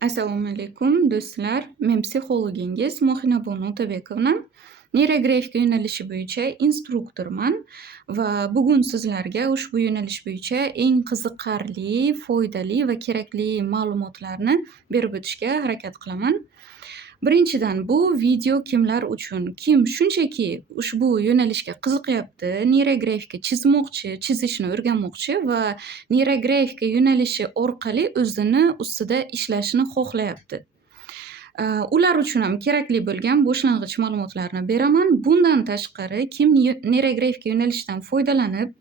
Assalomu alaykum do'stlar. Men psixologingiz Mo'minabonu Otabekovna. Neyrografika yo'nalishi bo'yicha instruktorman va bugun sizlarga ushbu yo'nalish bo'yicha eng qiziqarli, foydali va kerakli ma'lumotlarni berib o'tishga harakat qilaman. Birinchidan, bu video kimlar uchun? Kim shunchaki ushbu yo'nalishga qiziqyapti, neyrografika chizmoqchi, chizishni o'rganmoqchi va neyrografika yo'nalishi orqali o'zini ustida ishlashni xohlayapti. Ular uchun ham kerakli bo'lgan boshlang'ich ma'lumotlarni beraman. Bundan tashqari, kim neyrografika yo'nalishidan foydalanib,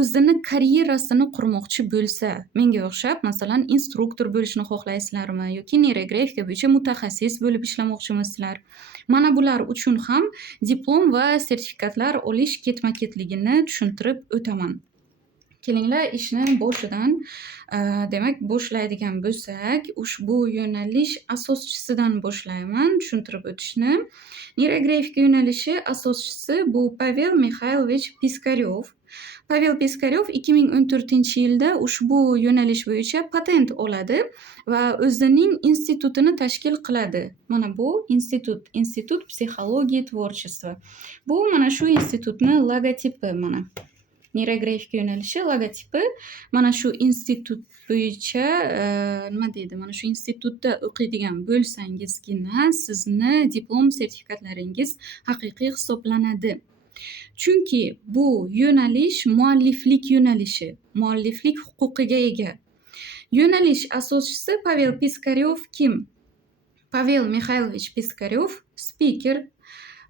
o'zini karyerasini qurmoqchi bo'lsa, menga o'xshab, masalan, instruktor bo'lishni xohlaysizlarmi yoki neyrografika bo'yicha mutaxassis bo'lib ishlamoqchimisizlar? Mana bular uchun ham diplom va sertifikatlar olish ketma-ketligini tushuntirib o'taman. Kelinglar, ishni boshidan, demak, boshlaydigan bo'lsak, ushbu yo'nalish asoschisidan boshlayman tushuntirib o'tishni. Neyrografika yo'nalishi asoschisi bu Pavel Mixaylovich Piskaryov. Pavel Piskaryov 2014-yilda ushbu yo'nalish bo'yicha patent oladi va o'zining institutini tashkil qiladi. Mana bu Institut psixologiya tvorчества. Bu mana shu institutni logotipi mana. Neyrografika yo'nalishi logotipi mana shu institut bo'yicha nima deydi? Mana shu institutda o'qiydigan bo'lsangizgina sizni diplom sertifikatlaringiz haqiqiy hisoblanadi. Chunki bu yo'nalish mualliflik yo'nalishi, mualliflik huquqiga ega. Yo'nalish asoschisi Pavel Piskaryov kim? Pavel Mixaylovich Piskaryov spiker,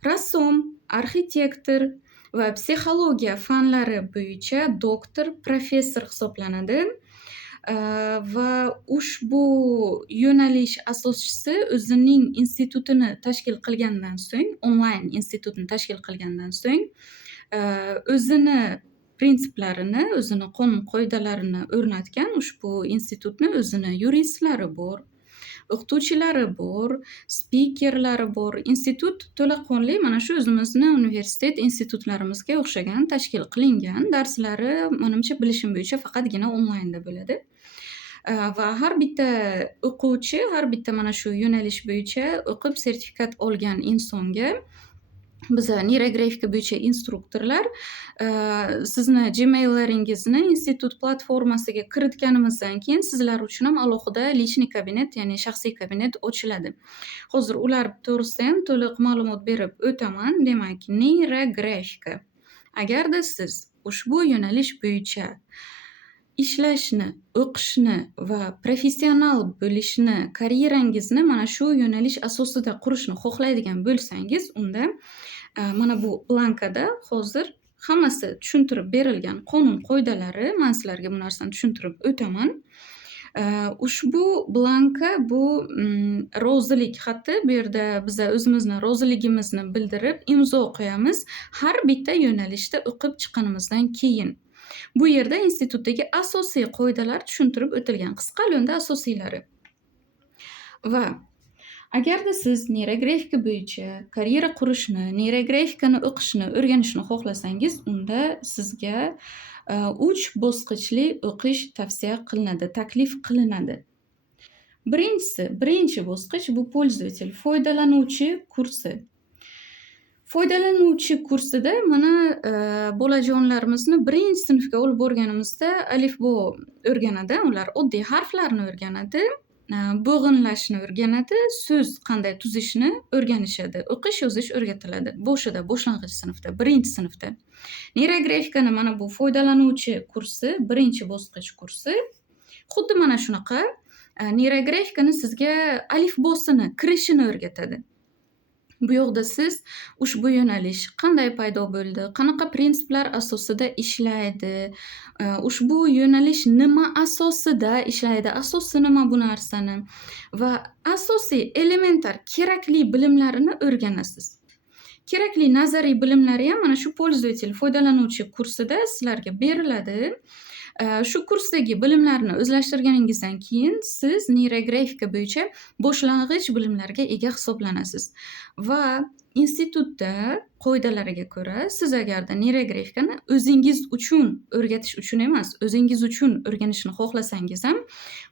rassom, arxitektor va psixologiya fanlari bo'yicha doktor, professor hisoblanadi. Va ushbu yo'nalish asoschisi o'zining institutini tashkil qilgandan so'ng, onlayn institutni tashkil qilgandan so'ng, o'zini prinsiplarini, o'zini qonun-qoidalarini o'rnatgan. Ushbu institutni o'zini yuristlari bor, o'qituvchilari bor, spikerlari bor. Institut to'laqonli mana shu o'zimizni universitet institutlarimizga o'xshagan tashkil qilingan. Darslari, menimcha, bilishim bo'yicha faqatgina onlaynda bo'ladi. Va har bitta o'quvchi, har bitta mana shu yo'nalish bo'yicha o'qib sertifikat olgan insonga biza neyrografika bo'yicha instruktorlar sizni Gmaillaringizni institut platformasiga kiritganimizdan keyin sizlar uchun ham alohida lichniy kabinet, ya'ni shaxsiy kabinet ochiladi. Hozir ular to'g'risida ham to'liq ma'lumot berib o'taman. Demak, neyrografika. Agarda siz ushbu yo'nalish bo'yicha ishlashni, o'qishni va professional bo'lishni, karyerangizni mana shu yo'nalish asosida qurishni xohlaydigan bo'lsangiz, unda mana bu blankada hozir hammasi tushuntirib berilgan qonun-qoidalari. Men sizlarga bu narsani tushuntirib o'taman. Ushbu blanka bu rozilik xati. Bu yerda biza o'zimizni roziligimizni bildirib imzo qo'yamiz har bitta yo'nalishda o'qib chiqqanimizdan keyin. Bu yerda institutdagi asosiy qoidalar tushuntirib o'tilgan, qisqa lo'nda asosiylari. Va agarda siz neyrografika bo'yicha karyera qurishni, neyrografikani o'qishni, o'rganishni xohlasangiz, unda sizga 3 bosqichli o'qish tavsiya qilinadi, taklif qilinadi. Birinchi bosqich bu пользователь, foydalanuvchi kursi. Foydalanuvchi kursida mana bolajonlarimizni 1-sinfga olib borganimizda alifbo o'rganadi. Ular oddiy harflarni o'rganadi, bo'g'inlashni o'rganadi, so'z qanday tuzishni o'rganishadi. O'qish, yozish o'rgatiladi. Boshida, boshlang'ich sinfda, 1-sinfda. Neyrografikani mana bu foydalanuvchi kursi, birinchi bosqich kursi. Xuddi mana shunaqa neyrografikani sizga alifbosini, kirishini o'rgatadi. Bu yoqda siz ushbu yo'nalish qanday paydo bo'ldi, qanaqa prinsiplar asosida ishlaydi, ushbu yo'nalish nima asosida ishlaydi, asosi nima bu narsani va asosiy elementar kerakli bilimlarini o'rganasiz. Kerakli nazariy bilimlari ham mana shu пользователь, foydalanuvchi kursida sizlarga beriladi. Shu kursdagi bilimlarni o'zlashtirganingizdan keyin siz neyrografika bo'yicha boshlang'ich bilimlarga ega hisoblanasiz. Va institutda qoidalariga ko'ra siz agarda neyrografikani o'zingiz uchun o'rgatish uchun emas, o'zingiz uchun o'rganishni xohlasangiz ham,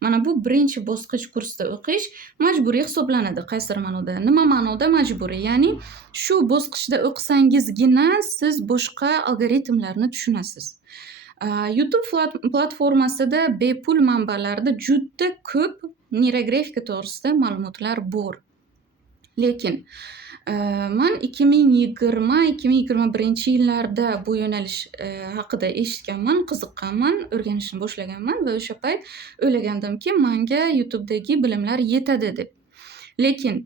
mana bu birinchi bosqich kursda o'qish majburiy hisoblanadi qaysidir ma'noda. Nima ma'noda majburiy? Ya'ni shu bosqichda o'qisangizgina siz boshqa algoritmlarni tushunasiz. YouTube platformasida bepul manbalarda juda ko'p neyrografika to'g'risida ma'lumotlar bor. Lekin man 2020-2021 yillarda bu yo'nalish haqida eshitganman, qiziqqanman, o'rganishni boshlaganman va o'sha payt o'ylagandimki, menga YouTube'dagi bilimlar yetadi deb. Lekin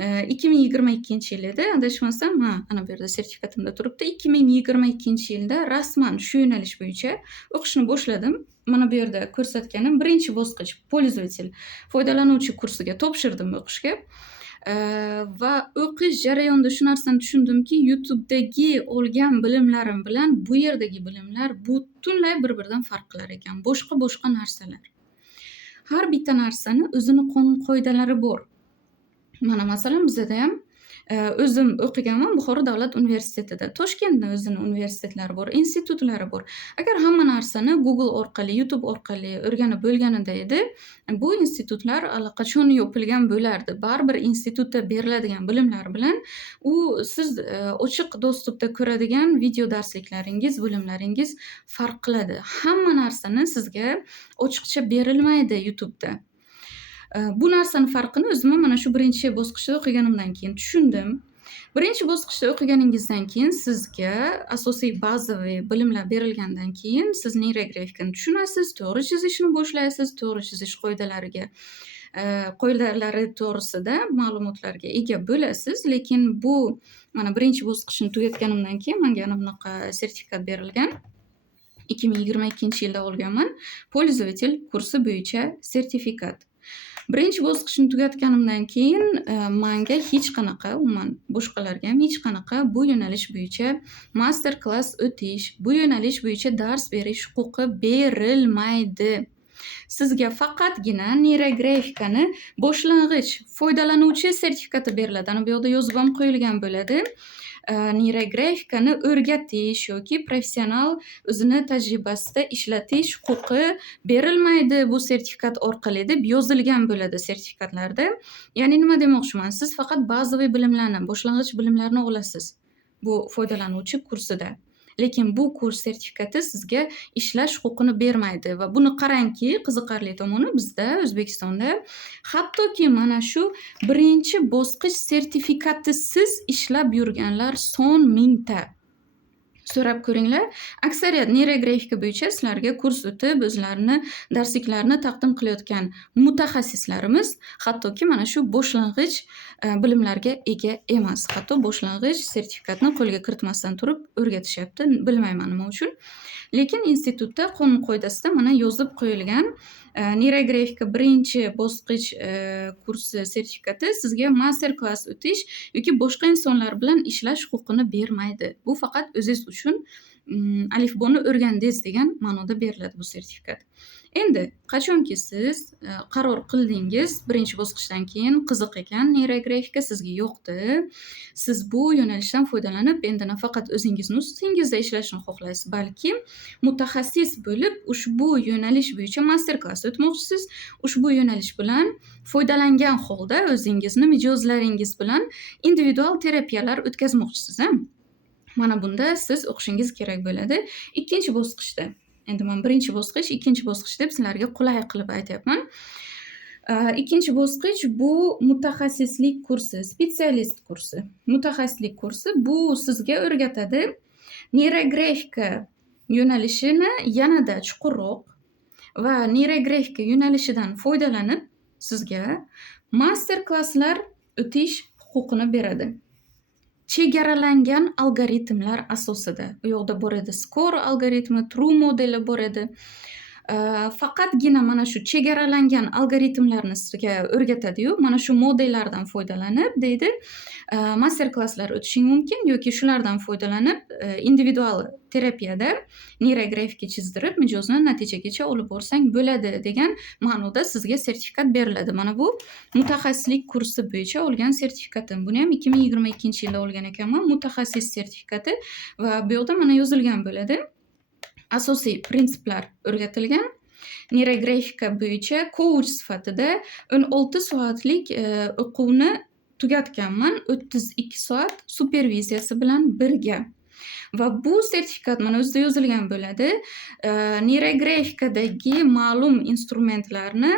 2022-yil edi, adashmasam, ana bu yerda sertifikatimda turibdi. 2022-yilda rasman shu yo'nalish bo'yicha o'qishni boshladim. Mana bu yerda ko'rsatganim birinchi bosqich pользователь, foydalanuvchi kursiga topshirdim o'qishga. Va o'qish jarayonida shu narsani tushundimki, YouTube'dagi olgan bilimlarim bilan bu yerdagi bilimlar butunlay bir-biridan farq qilar ekan. Boshqa narsalar. Har bitta narsani o'zini qonun qoidalari bor. Mana masalan bizada ham o'zim o'qiganman Buxoro davlat universitetida. Toshkentda o'zini universitetlari bor, institutlari bor. Agar hamma narsani Google orqali, YouTube orqali o'rganib bo'lganida edi, bu institutlar allaqachon yopilgan bo'lardi. Baribir institutda beriladigan bilimlar bilan u siz ochiq dostupda ko'radigan video darsliklaringiz, bilimlaringiz farq qiladi. Hamma narsani sizga ochiqcha berilmaydi YouTube'da. Bu narsani farqini o'zim mana shu birinchi bosqichda o'qiganimdan keyin tushundim. Birinchi bosqichda o'qiganingizdan keyin sizga asosiy bazaviy bilimlar berilgandan keyin siz neyrografikani tushunasiz, to'g'ri chizishni boshlaysiz, to'g'ri chizish qoidalari to'g'risida ma'lumotlarga ega bo'lasiz. Lekin bu mana birinchi bosqichni tugatganimdan keyin menga ana bunaqa sertifikat berilgan. 2022-yilda olganman. Пользователь kursi bo'yicha sertifikat. Birinchi bosqichni tugatganimdan keyin menga hech qanaqa, umuman boshqalarga ham hech qanaqa bu yo'nalish bo'yicha master klass o'tish, bu yo'nalish bo'yicha dars berish huquqi berilmaydi. Sizga faqatgina neyrografikani boshlang'ich foydalanuvchi sertifikati beriladi. Ana bu yoqda yozib ham qo'yilgan bo'ladi. Neyrografikani o'rgatish yoki professional o'zini tajribasida ishlatish huquqi berilmaydi bu sertifikat orqali deb yozilgan bo'ladi sertifikatlarda. Ya'ni nima demoqchiman? Siz faqat bazaviy bilimlarni, boshlang'ich bilimlarni olasiz bu foydalanuvchi kursida. Lekin bu kurs sertifikati sizga ishlash huquqini bermaydi va buni qarangki, qiziqarli tomoni bizda O'zbekistonda hattoki mana shu birinchi bosqich sertifikatisiz ishlab yurganlar son mingta. So'rab ko'ringlar. Aksariyat neyrografika bo'yicha sizlarga kurs o'tib, o'zlarini darsliklarini taqdim qilayotgan mutaxassislarimiz hattoki mana shu boshlang'ich bilimlarga ega emas. Hatto boshlang'ich sertifikatni qo'lga kiritmasdan turib o'rgatishyapti. Bilmayman nima uchun. Lekin institutda qonun qoidasida mana yozib qo'yilgan neyrografika birinchi bosqich kursi sertifikati sizga master klass o'tish yoki boshqa insonlar bilan ishlash huquqini bermaydi. Bu faqat o'zingiz uchun alifboni o'rgandingiz degan ma'noda beriladi bu sertifikat. Endi qachonki siz qaror qildingiz, birinchi bosqichdan keyin qiziq ekan neyrografika sizga yoqdi, siz bu yo'nalishdan foydalanib endi nafaqat o'zingizni ustingizda ishlashni xohlaysiz, balki mutaxassis bo'lib ushbu yo'nalish bo'yicha master klass o'tmoqchisiz, ushbu yo'nalish bilan foydalangan holda o'zingizni mijozlaringiz bilan individual terapiyalar o'tkazmoqchisiz. Mana bunda siz o'qishingiz kerak bo'ladi. Ikkinchi bosqichda. Endi men birinchi bosqich, ikkinchi bosqich deb sizlarga qulay qilib aytyapman. Ikkinchi bosqich bu mutaxassislik kursi, spetsialist kursi. Mutaxassislik kursi bu sizga o'rgatadi neyrografika yo'nalishini yanada chuqurroq va neyrografika yo'nalishidan foydalanib sizga master klasslar o'tish huquqini beradi. Chegaralangan algoritmlar asosida. Bu yoqda bor edi Score algoritmi, True modeli bor edi. faqatgina mana shu chegaralangan algoritmlarni sizga o'rgatadi-yu, mana shu modellardan foydalanib deydi, master klasslar o'tishing mumkin yoki shulardan foydalanib, individual terapiyada neyrografika chizdirib, mijozni natijagacha olib borsang bo'ladi degan ma'noda sizga sertifikat beriladi. Mana bu mutaxassislik kursi bo'yicha olgan sertifikatim. Buni ham 2022-yilda olgan ekanman, mutaxassis sertifikati va bu yoqda mana yozilgan bo'ladi. Asosiy prinsiplar o'rgatilgan. Neyrografika bo'yicha coach sifatida 16 soatlik o'quvni tugatganman, 32 soat superviziyasi bilan birga. Va bu sertifikat mana o'zida yozilgan bo'ladi. Neyrografikadagi ma'lum instrumentlarni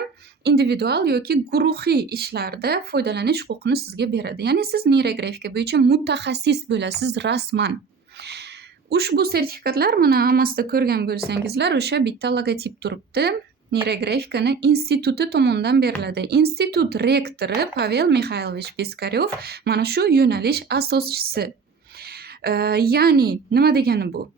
individual yoki guruhiy ishlarda foydalanish huquqini sizga beradi. Ya'ni siz neyrografika bo'yicha mutaxassis bo'lasiz rasman. Ushbu sertifikatlar mana hammasida ko'rgan bo'lsangizlar, o'sha bitta logotip turibdi. Neyrografikani instituti tomonidan beriladi. Institut rektori Pavel Mixaylovich Piskaryov mana shu yo'nalish asoschisi. Ya'ni nima degani bu?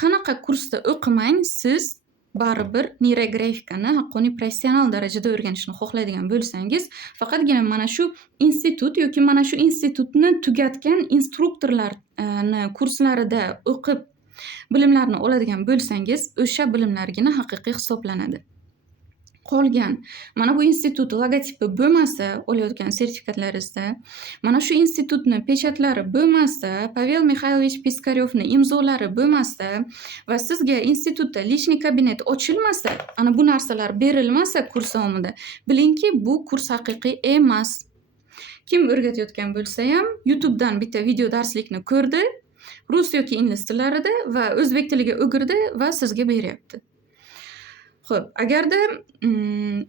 Qanaqa kursda o'qimang, siz baribir neyrografikani haqqoniy professional darajada o'rganishni xohlaydigan bo'lsangiz, faqatgina mana shu institut yoki mana shu institutni tugatgan instruktorlarni kurslarida o'qib bilimlarni oladigan bo'lsangiz, o'sha bilimlargina haqiqiy hisoblanadi. Qolgan mana bu institut logotipi bo'lmasa, olayotgan sertifikatlaringizda, mana shu institutni pechatlari bo'lmasa, Pavel Mixaylovich Piskaryovni imzolari bo'lmasa va sizga institutda lishniy kabinet ochilmasa, ana bu narsalar berilmasa kurs davomida, bilingki bu kurs haqiqiy emas. Kim o'rgatayotgan bo'lsa ham YouTubedan bitta video darslikni ko'rdi, rus yoki ingliz tillarida va o'zbek tiliga o'girdi va sizga beryapti. Xo'p, agarda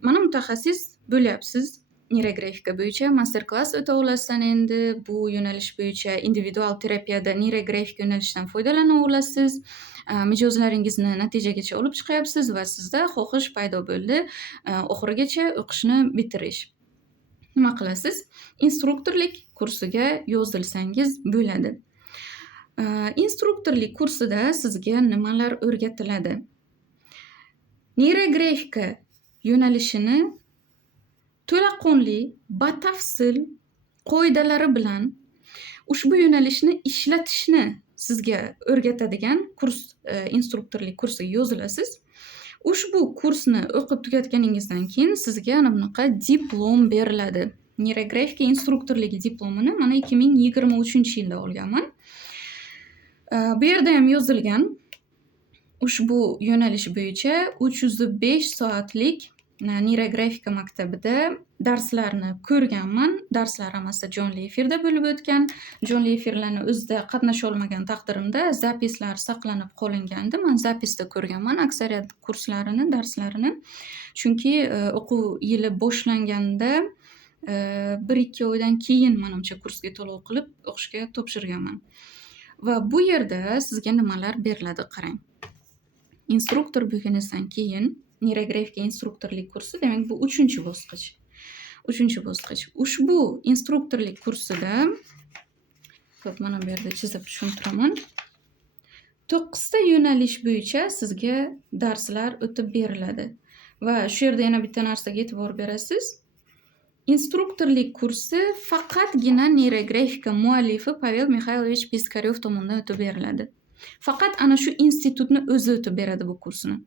mana mutaxassis bo'lyapsiz, neyrografika bo'yicha master klass o'ta olasiz endi, bu yo'nalish bo'yicha individual terapiyada neyrografika yo'nalishidan foydalana olasiz. Mijozlaringizni natijagacha olib chiqyapsiz va sizda xohish paydo bo'ldi oxirigacha o'qishni bitirish. Nima qilasiz? Instruktorlik kursiga yozilsangiz bo'ladi. Instruktorlik kursida sizga nimalar o'rgatiladi? Neyrografika yo'nalishini to'laqonli, batafsil qoidalari bilan ushbu yo'nalishni ishlatishni sizga o'rgatadigan kurs, instruktorlik kursiga yozilasiz. Ushbu kursni o'qib tugatganingizdan keyin sizga ana bunaqa diplom beriladi. Neyrografika instruktorligi diplomini mana 2023-yilda olganman. Bu yerda ham yozilgan. Ushbu yo'nalish bo'yicha 305 soatlik neyrografika maktabida darslarni ko'rganman. Darslar hammasi jonli efirda bo'lib o'tgan. Jonli efirlarni o'zida qatnasha olmagan taqdirimda zapislar saqlanib qolingandi. Men zapisda ko'rganman aksariyat kurslarini, darslarini. Chunki o'quv yili boshlanganda 1-2 oydan keyin menimcha kursga to'lov qilib o'qishga topshirganman. Va bu yerda sizga nimalar beriladi qarang. Instruktor bo'lganingizdan keyin neyrografika instruktorlik kursi, demak bu 3-bosqich. 3-bosqich. Ushbu instruktorlik kursida, xo'p, mana bu yerda chizib tushuntiraman. 9 ta yo'nalish bo'yicha sizga darslar o'tib beriladi. Va shu yerda yana bitta narsaga e'tibor berasiz. Instruktorlik kursi faqatgina neyrografika muallifi Pavel Mixaylovich Piskaryov tomonidan o'tib beriladi. Faqat ana shu institutni o'zi o'tib beradi bu kursni.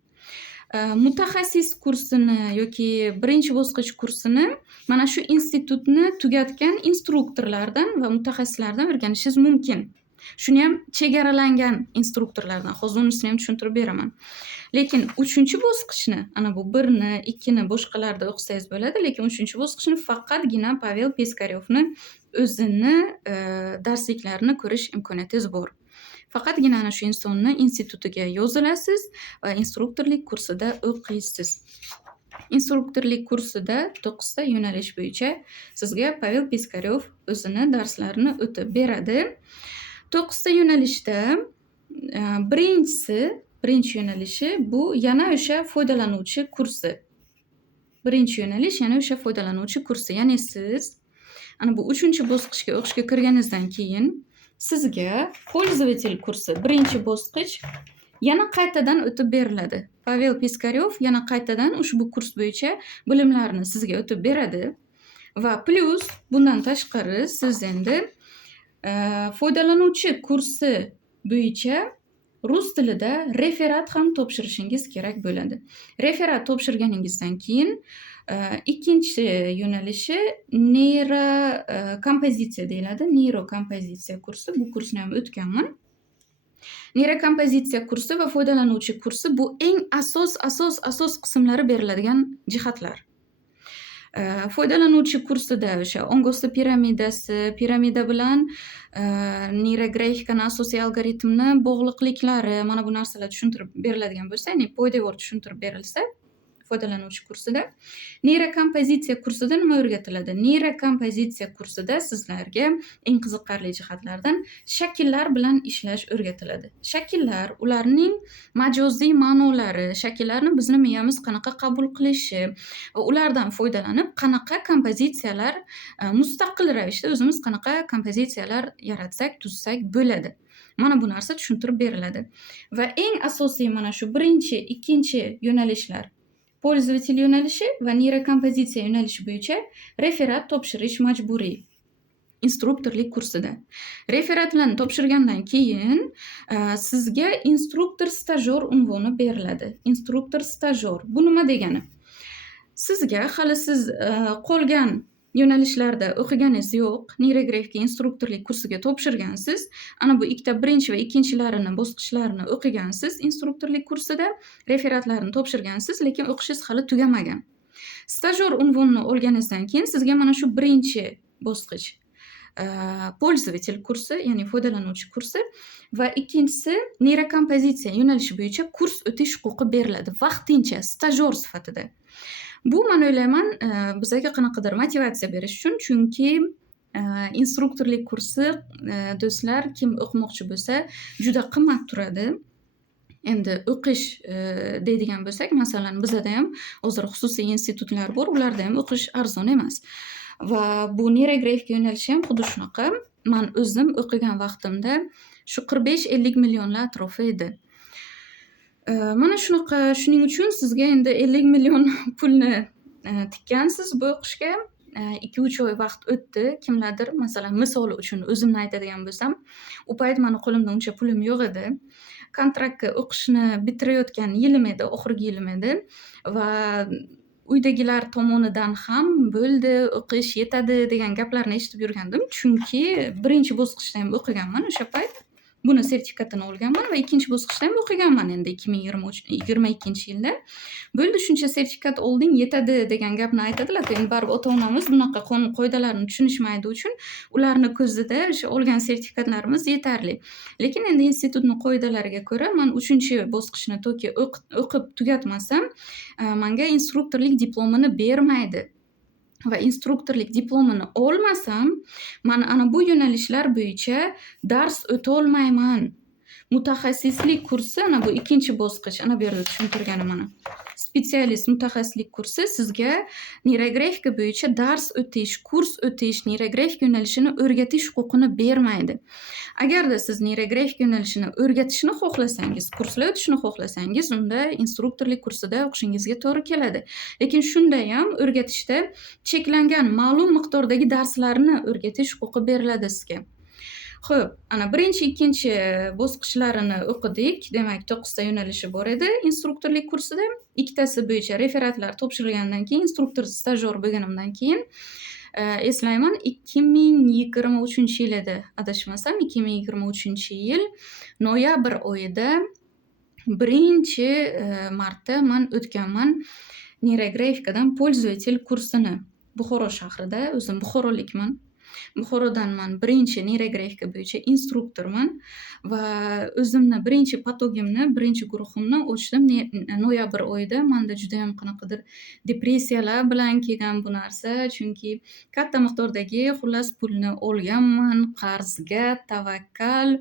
Mutaxassis kursini yoki 1-bosqich kursini mana shu institutni tugatgan instruktorlardan va mutaxassislardan o'rganishingiz mumkin. Shuni ham chegaralangan instruktorlardan. Hozir unisini ham tushuntirib beraman. Lekin 3-bosqichni, ana bu 1ni, 2ni boshqalarda o'qisangiz bo'ladi, lekin 3-bosqichni faqatgina Pavel Piskaryovni o'zini darsliklarini ko'rish imkoniyatingiz bor. Faqatgina ana shu insonni institutiga yozilasiz va instruktorlik kursida o'qiysiz. Instruktorlik kursida 9 ta yo'nalish bo'yicha sizga Pavel Piskaryov o'zini darslarini o'tib beradi. 9 ta yo'nalishda birinchi yo'nalishi bu yana o'sha foydalanuvchi kursi. Birinchi yo'nalish yana o'sha foydalanuvchi kursi. Ya'ni siz ana bu 3-bosqichga o'qishga kirganingizdan keyin sizga пользователь kursi 1-bosqich yana qaytadan o'tib beriladi. Pavel Piskaryov yana qaytadan ushbu kurs bo'yicha bilimlarni sizga o'tib beradi va plyus bundan tashqari siz endi foydalanuvchi kursi bo'yicha rus tilida referat ham topshirishingiz kerak bo'ladi. Referat topshirganingizdan keyin ikkinchi yo'nalishi neyrokompozitsiya deyiladi. Neyrokompozitsiya kursi. Bu kursni ham o'tganman. Neyrokompozitsiya kursi va foydalanuvchi kursi bu eng asos qismlari beriladigan jihatlar. Foydalanuvchi kursida o'sha ongosti piramida bilan neyrografikani asosiy algoritmni bog'liqliklari, mana bu narsalar tushuntirib beriladigan bo'lsa, ya'ni poydevor tushuntirib berilsa, foydalanuvchi kursida. Neyrokompozitsiya kursida nima o'rgatiladi? Neyrokompozitsiya kursida sizlarga eng qiziqarli jihatlardan shakllar bilan ishlash o'rgatiladi. Shakllar, ularning majoziy ma'nolari, shakllarni bizni miyamiz qanaqa qabul qilishi va ulardan foydalanib qanaqa kompozitsiyalar mustaqil ravishda o'zimiz qanaqa kompozitsiyalar yaratsak, tuzsak bo'ladi. Mana bu narsa tushuntirib beriladi. Va eng asosiy mana shu birinchi, ikkinchi yo'nalishlar pользователь yo'nalishi va neyrokompozitsiya yo'nalishi bo'yicha referat topshirish majburiy instruktorlik kursida. Referatlarni topshirgandan keyin sizga instruktor stajyor unvoni beriladi. Instruktor stajyor. Bu nima degani? Sizga hali siz qolgan yo'nalishlarda o'qiganingiz yo'q. Neyrografika instruktorlik kursiga topshirgansiz. Ana bu ikkita birinchi va ikkinchilarini, bosqichlarini o'qigansiz instruktorlik kursida, referatlarni topshirgansiz, lekin o'qishingiz hali tugamagan. Stajyor unvonini olganingizdan keyin sizga mana shu birinchi bosqich pользователь kursi, ya'ni foydalanuvchi kursi va ikkinchisi neyrokompozitsiya yo'nalishi bo'yicha kurs o'tish huquqi beriladi vaqtincha stajyor sifatida. Bu men o'ylayman bizga qanaqadir motivatsiya berish uchun, chunki instruktorlik kursi do'stlar kim o'qimoqchi bo'lsa juda qimmat turadi. Endi o'qish deydigan bo'lsak, masalan, bizda ham hozir xususiy institutlar bor, ularda ham o'qish arzon emas. Va bu neyrografika yo'nalishi ham xuddi shunaqa. Men o'zim o'qigan vaqtimda shu 45-50 millionlar atrofi edi. Mana shunaqa, shuning uchun sizga endi 50 million pulni tikkansiz bu o'qishga. 2-3 oy vaqt o'tdi. Kimlardir, masalan, misol uchun o'zimni aytadigan bo'lsam, u payt meni qo'limda uncha pulim yo'q edi. Kontraktga o'qishni bitirayotgan yilim edi, oxirgi yilim edi va uydagilar tomonidan ham bo'ldi, o'qish yetadi degan gaplarni eshitib yurgandim. Chunki birinchi bosqichda ham o'qiganman o'sha payt. Buni sertifikatini olganman va ikkinchi bosqichda ham o'qiganman endi 2022-yilda. Bo'ldi, shuncha sertifikat olding, yetadi degan gapni aytadilar. Endi baribir ota-onamiz bunaqa qonun qoidalarni tushunishmaydi uchun ularni ko'zida o'sha olgan sertifikatlarimiz yetarli. Lekin endi institutning qoidalariga ko'ra, men 3-bosqichni to'ki o'qib tugatmasam, menga instruktorlik diplomini bermaydi. Va instruktorlik diplomini olmasam, men ana bu yo'nalishlar bo'yicha dars o'ta olmayman. Mutaxassislik kursi, ana bu ikkinchi bosqich, ana bu yerda tushuntirganim mana. Spetsialist mutaxassislik kursi sizga neyrografika bo'yicha dars o'tish, kurs o'tish, neyrografika yo'nalishini o'rgatish huquqini bermaydi. Agarda siz neyrografika yo'nalishini o'rgatishni xohlasangiz, kurslar o'tishni xohlasangiz, unda instruktorlik kursida o'qishingizga to'g'ri keladi. Lekin shunda ham o'rgatishda cheklangan ma'lum miqdordagi darslarni o'rgatish huquqi beriladi sizga. Xo'p, ana birinchi, ikkinchi bosqichlarini o'qidik. Demak, 9 ta yo'nalishi bor edi instruktorlik kursida. Ikkitasi bo'yicha referatlar topshirilgandan keyin, instruktor stajyor bo'lganimdan keyin eslayman 2023-yil edi, adashmasam, 2023-yil noyabr oyida 1-marta men o'tganman neyrografikadan pользователь kursini Buxoro shahrida. O'zim buxorolikman. Buxorodan men birinchi neyrografika bo'yicha instruktorman va o'zimni birinchi potogimni, birinchi guruhimni ochdim noyabr oyida. Menda juda ham qanaqadir depressiyalar bilan kelgan bu narsa, chunki katta miqdordagi xullas pulni olganman, qarzga, tavakkal,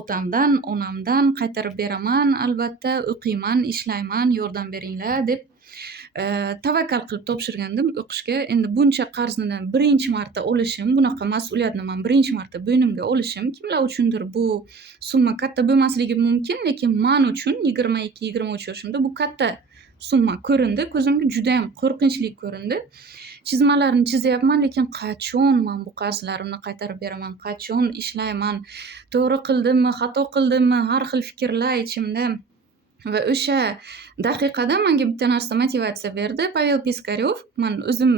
otamdan, onamdan qaytarib beraman, albatta o'qiyman, ishlayman, yordam beringlar deb tavakkal qilib topshirgandim o'qishga. Endi buncha qarzni birinchi marta olishim, bunaqa mas'uliyatni men birinchi marta bo'ynimga olishim kimlar uchundir bu summa katta bo'lmasligi mumkin, lekin men uchun 22-23 yoshimda bu katta summa ko'rindi. Ko'zimga juda ham qo'rqinchli ko'rindi. Chizmalarni chizyapman, lekin qachon men bu qarzlarimni qaytarib beraman? Qachon ishlayman? To'g'ri qildimmi, xato qildimmi? Har xil fikrlar ichimda. Va o'sha daqiqada menga bitta narsa motivatsiya berdi. Pavel Piskaryov, men o'zim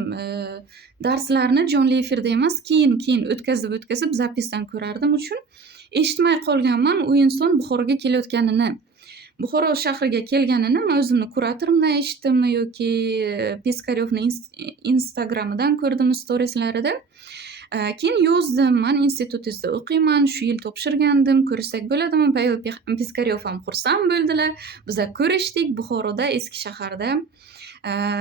darslarni jonli efirda emas, keyin o'tkazib zapisdan ko'rardim uchun eshitmay qolganman. U inson Buxoroga kelayotganini, Buxoro shahriga kelganini men o'zimni kuratorimdan eshitdimmi yoki Piskaryovni Instagramidan ko'rdimmi storieslarida. Keyin yozdim, men institutingizda o'qiyman, shu yil topshirgandim, ko'rishsak bo'ladimi? Pavel Piskaryov ham xursand bo'ldilar. Biz ko'rishdik Buxoroda, eski shaharda.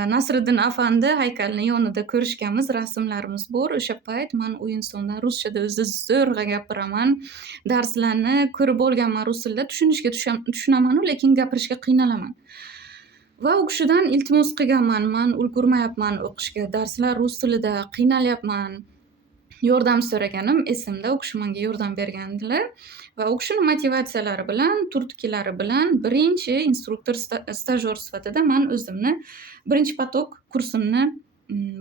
Nasriddin afandi haykalining yonida ko'rishganmiz, rasmlarimiz bor. O'sha payt men u insondan ruschada o'zi zo'rg'a gapiraman. Darslarni ko'rib olganman rus tilida, tushunishga tushunaman, lekin gapirishga qiynalaman. Va u kishidan iltimos qilganman, men ulgurmayapman o'qishga, darslar rus tilida, qiynalyapman. Yordam so'raganim esimda, u kishi menga yordam bergandilar va u kishini motivatsiyalari bilan, turtkilari bilan birinchi instruktor stajyor sifatida men o'zimni birinchi potok kursimni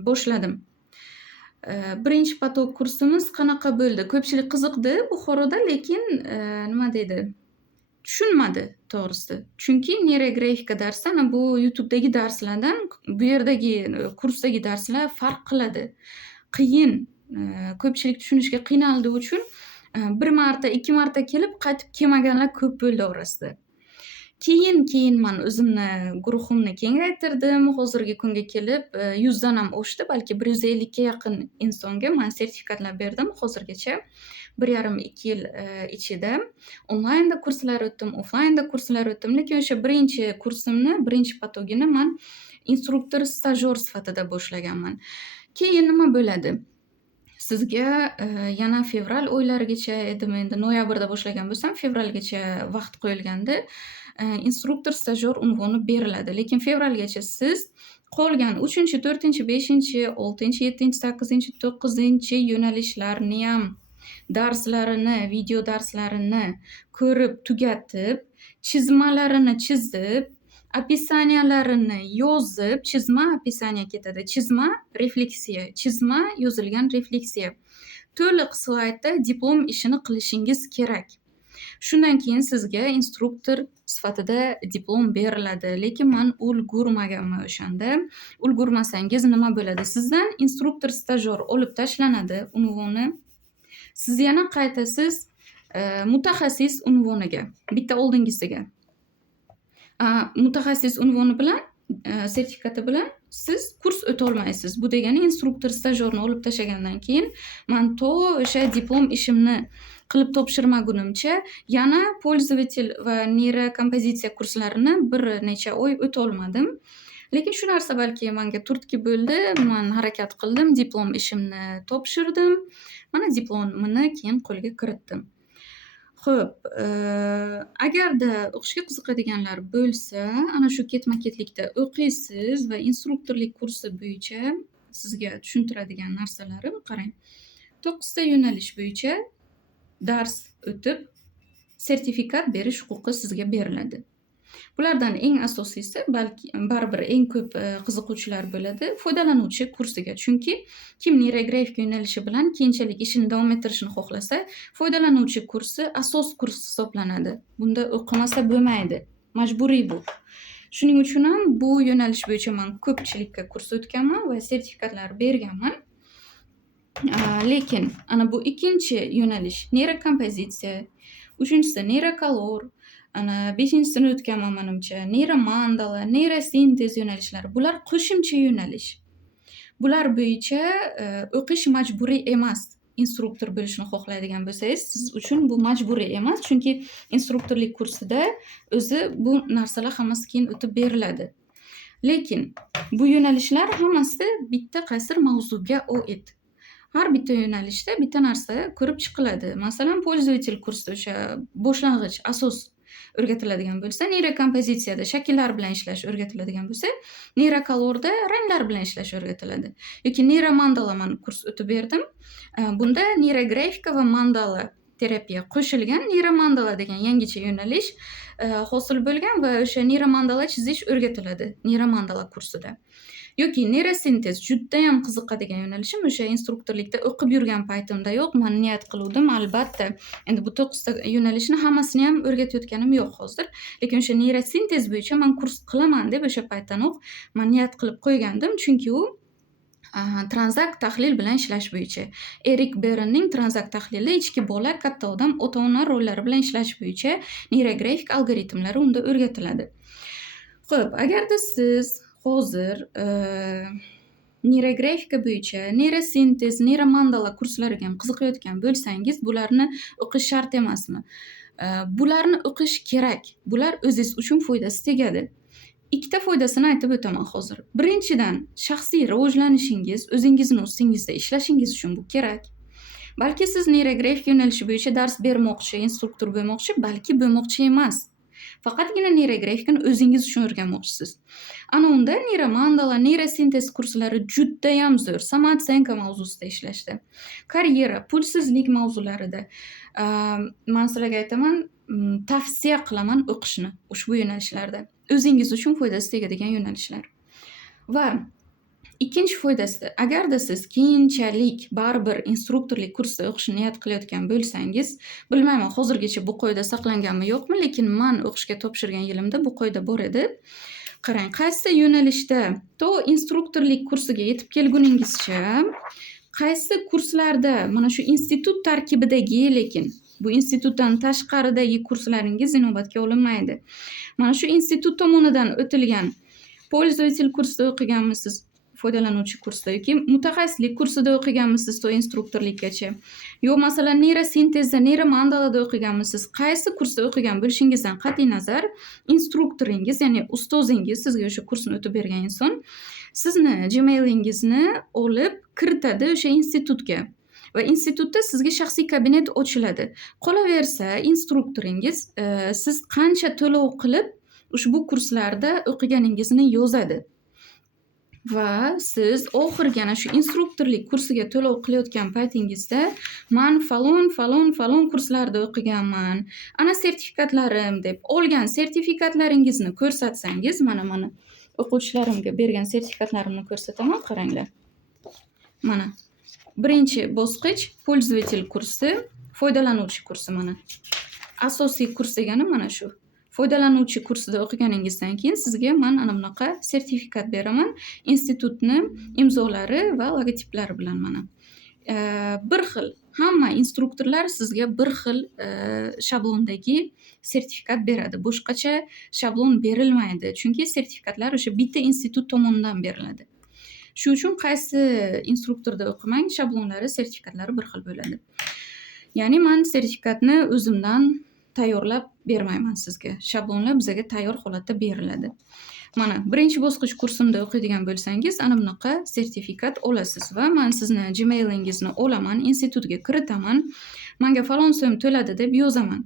boshladim. Birinchi potok kursimiz qanaqa bo'ldi? Ko'pchilik qiziqdi Buxoroda, lekin nima deydi? Tushunmadi to'g'risi. Chunki neyrografika darsi ana bu YouTube'dagi darslardan bu yerdagi kursdagi darslar farq qiladi. Qiyin. Ko'pchilik tushunishga qiynaldi uchun bir marta, 2 marta kelib qaytib kelmaganlar ko'p bo'ldi orasida. Keyin men o'zimni guruhimni kengaytirdim. Hozirgi kunga kelib 100 dan ham oshdi, balki 150 ga yaqin insonga men sertifikatlar berdim hozirgacha. 1,5-2 yil ichida onlaynda kurslar o'tdim, offlaynda kurslar o'tdim. Lekin o'sha birinchi kursimni, birinchi potogini men instruktor stajyor sifatida boshlaganman. Keyin nima bo'ladi? Sizga yana fevral oylarigacha edimi, endi noyabrda boshlagan bo'lsam, fevralgacha vaqt qo'yilgandi. Instruktor stajyor unvoni beriladi, lekin fevralgacha siz qolgan 3, 4, 5, 6, 7, 8, 9 yo'nalishlarni ham darslarini, video darslarini ko'rib tugatib, chizmalarini chizib, opisaniyalarini yozib, chizma opisaniya ketadi. Chizma refleksiya, chizma yozilgan refleksiya. To'liq slaydda diplom ishini qilishingiz kerak. Shundan keyin sizga instruktor sifatida diplom beriladi. Lekin men ulgurmaganman o'shanda. Ulgurmasangiz nima bo'ladi? Sizdan instruktor stajyor olib tashlanadi unvoni. Siz yana qaytasiz mutaxassis unvoniga, bitta oldingisiga. Mutaxassis unvoni bilan, sertifikati bilan siz kurs o'ta olmaysiz. Bu degani instruktor stajyorni olib tashlagandan keyin men to o'sha diplom ishimni qilib topshirmagunimcha yana пользователь va neyrokompozitsiya kurslarini bir necha oy o'ta olmadim. Lekin shu narsa balki menga turtki bo'ldi. Men harakat qildim, diplom ishimni topshirdim. Mana diplomimni keyin qo'lga kiritdim. Xo'p, agarda o'qishga qiziqadiganlar bo'lsa, ana shu ketma-ketlikda o'qiysiz va instruktorlik kursi bo'yicha sizga tushuntiradigan narsalarim qarang. 9 ta yo'nalish bo'yicha dars o'tib, sertifikat berish huquqi sizga beriladi. Bulardan eng asosiysi, balki baribir eng ko'p qiziquvchilar bo'ladi, foydalanuvchi kursiga. Chunki kim neyrografika yo'nalishi bilan keyinchalik ishini davom ettirishni xohlasa, foydalanuvchi kursi asos kurs hisoblanadi. Bunda o'qimasa bo'lmaydi. Majburiy bu. Shuning uchun ham bu yo'nalish bo'yicha men ko'pchilikka kurs o'tganman va sertifikatlar berganman. Lekin ana bu ikkinchi yo'nalish neyrokompozitsiya, uchinchisi neyrokolor, ana 5-sini o'tganman menimcha, neyromandala, neyrosintez yo'nalishlari. Bular qo'shimcha yo'nalish. Bular bo'yicha o'qish majburiy emas. Instruktor bo'lishni xohlaydigan bo'lsangiz, siz uchun bu majburiy emas, chunki instruktorlik kursida o'zi bu narsalar hammasi keyin o'tib beriladi. Lekin bu yo'nalishlar hammasi bitta qaysidir mavzuga oid. Har bitta yo'nalishda bitta narsa ko'rib chiqiladi. Masalan, пользователь kursda o'sha boshlang'ich asos o'rgatiladigan bo'lsa, neyrokompozitsiyada shakllar bilan ishlash o'rgatiladigan bo'lsa, neyrokolorda ranglar bilan ishlash o'rgatiladi. Yoki neyromandala man kurs o'tib berdim. Bunda neyrografika va mandala terapiya qo'shilgan neyromandala degan yangicha yo'nalish hosil bo'lgan va o'sha neyromandala chizish o'rgatiladi neyromandala kursida. Yoki neyrosintez judayam qiziqadigan yo'nalishim o'sha instruktorlikda o'qib yurgan paytimdayoq man niyat qiluvdim, albatta. Endi bu 9 ta yo'nalishni hammasini ham o'rgatayotganim yo'q hozir. Lekin o'sha neyrosintez bo'yicha man kurs qilaman deb o'sha paytdanoq man niyat qilib qo'ygandim, chunki u tranzakt tahlil bilan ishlash bo'yicha. Erik Berenning tranzakt tahlili ichki bola, katta odam, ota-ona rollari bilan ishlash bo'yicha neyrografik algoritmlari unda o'rgatiladi. Xo'p, agarda siz hozir neyrografika bo'yicha neyrosintez, neyromandala kurslariga ham qiziqayotgan bo'lsangiz, bularni o'qish shart emasmi? Bularni o'qish kerak. Bular o'zingiz uchun foydasi tegadi. Ikkita foydasini aytib o'taman hozir. Birinchidan, shaxsiy rivojlanishingiz, o'zingizni ustingizda ishlashingiz uchun bu kerak. Balki siz neyrografika yo'nalishi bo'yicha dars bermoqchi, instruktor bo'lmoqchi, balki bo'lmoqchi emas. Faqatgina neyrografikani o'zingiz uchun o'rganmoqchisiz. Ana unda neyromandala, neyrosintez kurslari judayam zo'r. Samootsenka mavzusida ishlashdi. Karyera, pulsizlik mavzularida men sizlarga aytaman, tavsiya qilaman o'qishni ushbu yo'nalishlarda. O'zingiz uchun foydasi tegadigan yo'nalishlar. Va ikkinchi foydasi, agarda siz keyinchalik baribir instruktorlik kursida o'qishni niyat qilayotgan bo'lsangiz, bilmayman hozirgacha bu qoida saqlanganmi yo'qmi, lekin men o'qishga topshirgan yilimda bu qoida bor edi. Qarang, qaysi yo'nalishda to instruktorlik kursiga yetib kelguningizcha, qaysi kurslarda mana shu institut tarkibidagi, lekin bu institutdan tashqaridagi kurslaringiz inobatga olinmaydi. Mana shu institut tomonidan o'tilgan pользователь kursida o'qiganmisiz, foydalanuvchi kursida yoki mutaxassislik kursida o'qiganmisiz to instruktorlikgacha, yo masalan neyrosintezda, neyromandalada o'qiganmisiz, qaysi kursda o'qigan bo'lishingizdan qat'iy nazar, instruktoringiz, ya'ni ustozingiz, sizga o'sha kursni o'tib bergan inson sizni Gmailingizni olib kiritadi o'sha institutga. Va institutda sizga shaxsiy kabinet ochiladi. Qolaversa, instruktoringiz siz qancha to'lov qilib ushbu kurslarda o'qiganingizni yozadi. Va siz oxirgi ana shu instruktorlik kursiga to'lov qilayotgan paytingizda men falon kurslarda o'qiganman, ana sertifikatlarim deb olgan sertifikatlaringizni ko'rsatsangiz, mana o'quvchilarimga bergan sertifikatlarimni ko'rsataman, qaranglar. Mana birinchi bosqich pользователь kursi, foydalanuvchi kursi mana. Asosiy kurs degani mana shu. Foydalanuvchi kursida o'qiganingizdan keyin sizga men ana bunaqa sertifikat beraman, institutni imzolari va logotiplari bilan mana. Bir xil, hamma instruktorlar sizga bir xil shablondagi sertifikat beradi. Boshqacha shablon berilmaydi, chunki sertifikatlar o'sha bitta institut tomonidan beriladi. Shu uchun qaysi instruktorda o'qimang, shablonlari, sertifikatlari bir xil bo'ladi. Ya'ni men sertifikatni o'zimdan tayyorlab bermayman sizga. Shablonlar bizga tayyor holatda beriladi. Mana birinchi bosqich kursimda o'qiydigan bo'lsangiz, ana bunaqa sertifikat olasiz va men sizni Gmailingizni olaman, institutga kiritaman, menga falon so'm to'ladi deb yozaman.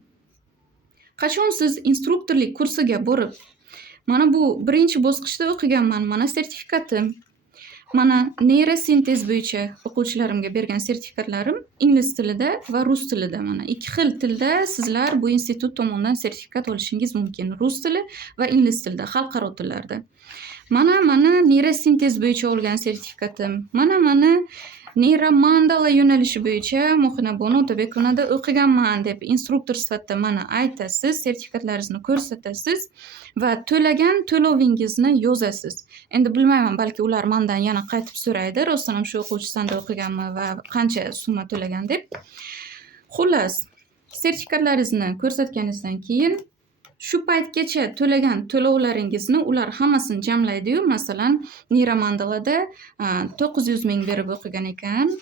Qachon siz instruktorlik kursiga borib, mana bu birinchi bosqichda o'qiganman, mana sertifikatim, mana neyrosintez bo'yicha o'quvchilarimga bergan sertifikatlarim ingliz tilida va rus tilida, mana ikki xil tilda sizlar bu institut tomonidan sertifikat olishingiz mumkin. Rus tili va ingliz tilida, xalqaro tillarda. Mana neyrosintez bo'yicha olgan sertifikatim, mana neyromandala yo'nalishi bo'yicha Mo'minabonu Otabekovnada o'qiganman deb instruktor sifatida mana aytasiz, sertifikatlaringizni ko'rsatasiz va to'lagan to'lovingizni yozasiz. Endi bilmayman, balki ular mendan yana qaytib so'raydi, rostdan ham shu o'quvchisanda o'qiganmi va qancha summa to'lagan deb. Xullas, sertifikatlaringizni ko'rsatganingizdan keyin shu paytgacha to'lagan to'lovlaringizni ular hammasini jamlaydi-yu, masalan, neyromandalada 900 ming berib o'qigan ekan,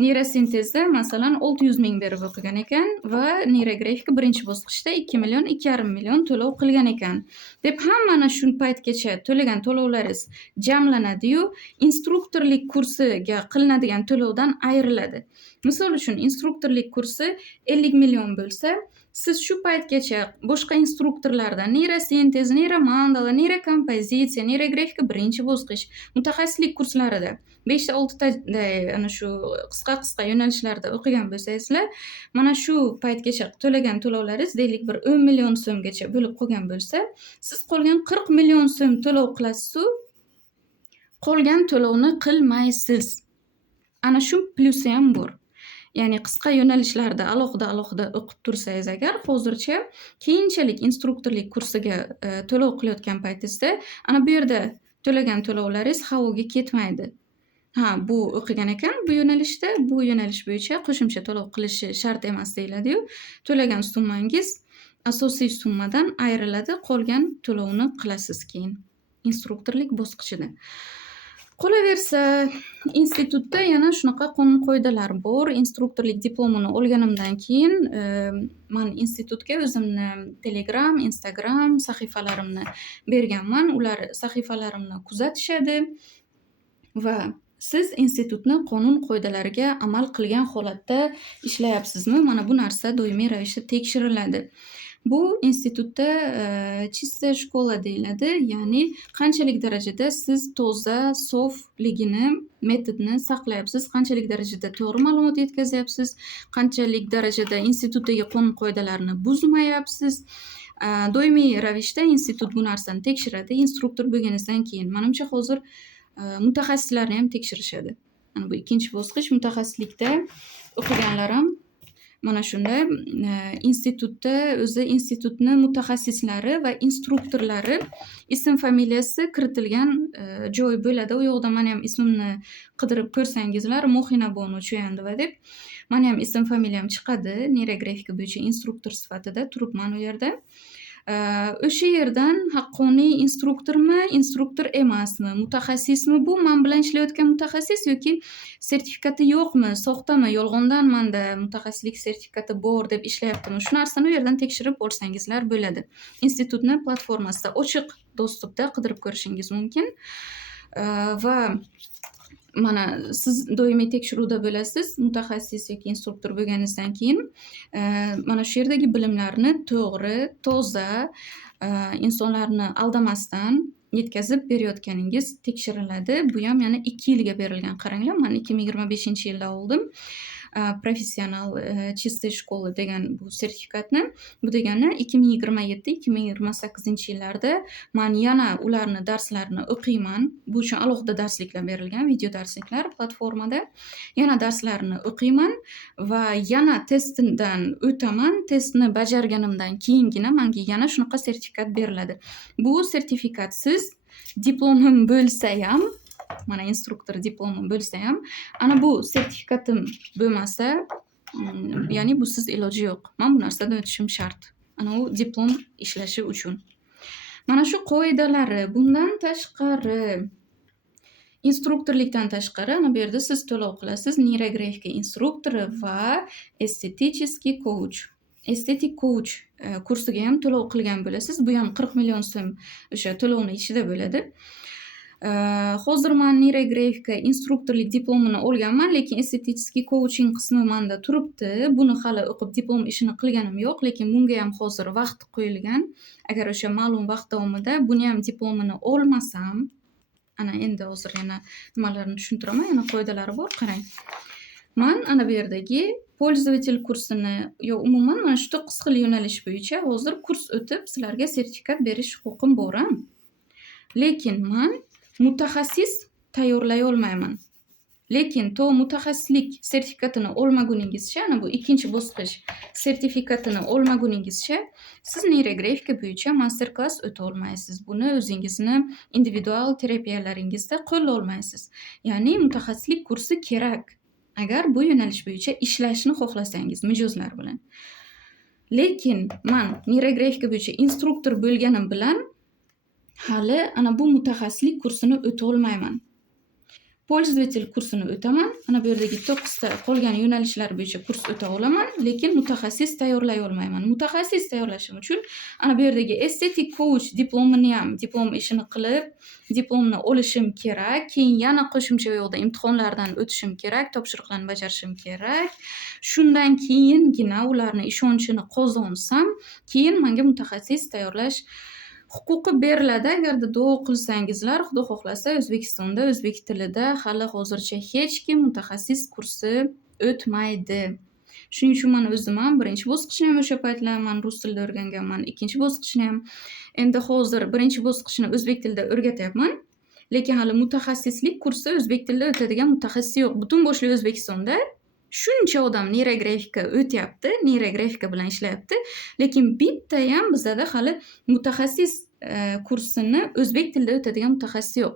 neyrosintezda masalan 600 ming berib o'qigan ekan va neyrografika birinchi bosqichda 2 million, 2,5 million to'lov qilgan ekan deb hammani shu paytgacha to'lagan to'lovlaringiz jamlanadi-yu, instruktorlik kursiga qilinadigan to'lovdan ayriladi. Misol uchun, instruktorlik kursi 50 million bo'lsa, siz shu paytgacha boshqa instruktorlardan neyrosintez, neyromandala, neyrokompozitsiya, neyrografika birinchi bosqich mutaxassislik kurslarida 5-6 ana shu qisqa yo'nalishlarda o'qigan bo'lsangizlar, mana shu paytgacha to'lagan to'lovlaringiz deylik bir 10 million so'mgacha bo'lib qolgan bo'lsa, siz qolgan 40 million so'm to'lov qilasiz-u, qolgan to'lovni qilmaysiz. Ana shu plyusi ham bor. Ya'ni qisqa yo'nalishlarda alohida o'qib tursangiz agar, hozircha keyinchalik instruktorlik kursiga to'lov qilayotgan paytingizda ana bu yerda to'lagan to'lovlaringiz havoga ketmaydi. Bu o'qigan ekan bu yo'nalishda, bu yo'nalish bo'yicha qo'shimcha to'lov qilishi shart emas deyiladi-yu, to'lagan summangiz asosiy summadan ayriladi, qolgan to'lovni qilasiz keyin instruktorlik bosqichida. Qolaversa, institutda yana shunaqa qonun-qoidalar bor. Instruktorlik diplomini olganimdan keyin men institutga o'zimni Telegram, Instagram sahifalarimni berganman. Ular sahifalarimni kuzatishadi va siz institutni qonun-qoidalariga amal qilgan holatda ishlayapsizmi? Mana bu narsa doimiy ravishda tekshiriladi. Bu institutda chistая shkola deyiladi. Ya'ni qanchalik darajada siz toza, sofligini, metodni saqlayapsiz, qanchalik darajada to'g'ri ma'lumot yetkazyapsiz, qanchalik darajada institutdagi qonun-qoidalarni buzmayapsiz. Doimiy ravishda institut bu narsani tekshiradi. Instruktor bo'lganingizdan keyin menimcha hozir mutaxassislarni ham tekshirishadi. Mana bu ikkinchi bosqich. Mutaxassislikda o'qiganlar ham mana shunda institutda o'zi institutni mutaxassislari va instruktorlari ism familiyasi kiritilgan joy bo'ladi. U yoqda men ham ismimni qidirib ko'rsangizlar, Mohina Bonu Chuyandova deb men ham ism familiyam chiqadi. Neyrografika bo'yicha instruktor sifatida turibman u yerda. O'sha yerdan haqqoniy instruktormi, instruktor emasmi, mutaxassismi, bu men bilan ishlayotgan mutaxassis yoki sertifikati yo'qmi, soxtami, yolg'ondan menda mutaxassislik sertifikati bor deb ishlayaptimi, shu narsani u yerdan tekshirib olsangizlar bo'ladi. Institutni platformasida ochiq dostupda qidirib ko'rishingiz mumkin. Va mana siz doimiy tekshiruvda bo'lasiz, mutaxassis yoki instruktor bo'lganingizdan keyin mana shu yerdagi bilimlarni to'g'ri, toza, insonlarni aldamasdan yetkazib berayotganingiz tekshiriladi. Bu ham yana 2 yilga berilgan. Qaranglar, men 2025-yilda oldim. Professional chistая shkola degan bu sertifikatni. Bu degani 2027-2028-yillarda men yana ularni darslarini o'qiyman. Bu uchun alohida darsliklar berilgan, video darsliklar platformada. Yana darslarini o'qiyman va yana testdan o'taman. Testni bajarganimdan keyingina menga yana shunaqa sertifikat beriladi. Bu sertifikatsiz diplomim bo'lsa ham, mana instruktor diplomim bo'lsa ham, ana bu sertifikatim bo'lmasa, ya'ni busiz iloji yo'q. Men bu narsadan o'tishim shart. Ana u diplom ishlashi uchun. Mana shu qoidalari. Bundan tashqari, instruktorlikdan tashqari, ana bu yerda siz to'lov qilasiz. Neyrografika instruktori va esteticheskiy coach. Estetik coach kursiga ham to'lov qilgan bo'lasiz. Bu ham 40 million so'm o'sha to'lovni ichida bo'ladi. Hozir men neyrografika instruktorlik diplomini olganman, lekin esteticheskiy coaching qismi menda turibdi. Buni hali o'qib diplom ishini qilganim yo'q, lekin bunga ham hozir vaqt qo'yilgan. Agar o'sha ma'lum vaqt davomida buni ham diplomini olmasam, ana endi hozir yana nimalarni tushuntiraman, yana qoidalari bor, qarang. Men ana bu yerdagi pользователь kursini umuman mana shu 9 xil yo'nalish bo'yicha hozir kurs o'tib sizlarga sertifikat berish huquqim bor. Lekin men mutaxassis tayyorlay olmayman. Lekin to mutaxassislik sertifikatini olmaguningizcha, ana bu ikkinchi bosqich sertifikatini olmaguningizcha siz neyrografika bo'yicha master klass o'ta olmaysiz. Buni o'zingizni individual terapiyalaringizda qo'lla olmaysiz. Ya'ni mutaxassislik kursi kerak. Agar bu yo'nalish bo'yicha ishlashni xohlasangiz mijozlar bilan. Lekin men neyrografika bo'yicha instruktor bo'lganim bilan hali ana bu mutaxassislik kursini o'ta olmayman. Pользователь kursini o'taman. Mana bu yerdagi 9 ta qolgan yo'nalishlar bo'yicha kurs o'ta olaman, lekin mutaxassis tayyorlay olmayman. Mutaxassis tayyorlashim uchun ana bu yerdagi estetik coach diplomini ham diplom ishini qilib, diplomni olishim kerak. Keyin yana qo'shimcha u yoqda imtihonlardan o'tishim kerak, topshiriqlarni bajarishim kerak. Shundan keyingina ularni ishonchini qozonsam, keyin menga mutaxassis tayyorlash huquqi beriladi. Agarda duo qilsangizlar, Xudo xohlasa O'zbekistonda o'zbek tilida hali hozircha hech kim mutaxassis kursi o'tmaydi. Shuning uchun men o'zim ham birinchi bosqichni ham o'sha paytlar men rus tilida o'rganganman, ikkinchi bosqichni ham. Endi hozir birinchi bosqichni o'zbek tilida o'rgatyapman. Lekin hali mutaxassislik kursi o'zbek tilida o'tadigan mutaxassis yo'q. Butun boshli O'zbekistonda shuncha odam neyrografika o'tyapti, neyrografika bilan ishlayapti, lekin bitta ham bizada hali mutaxassis kursini o'zbek tilida o'tadigan mutaxassis yo'q.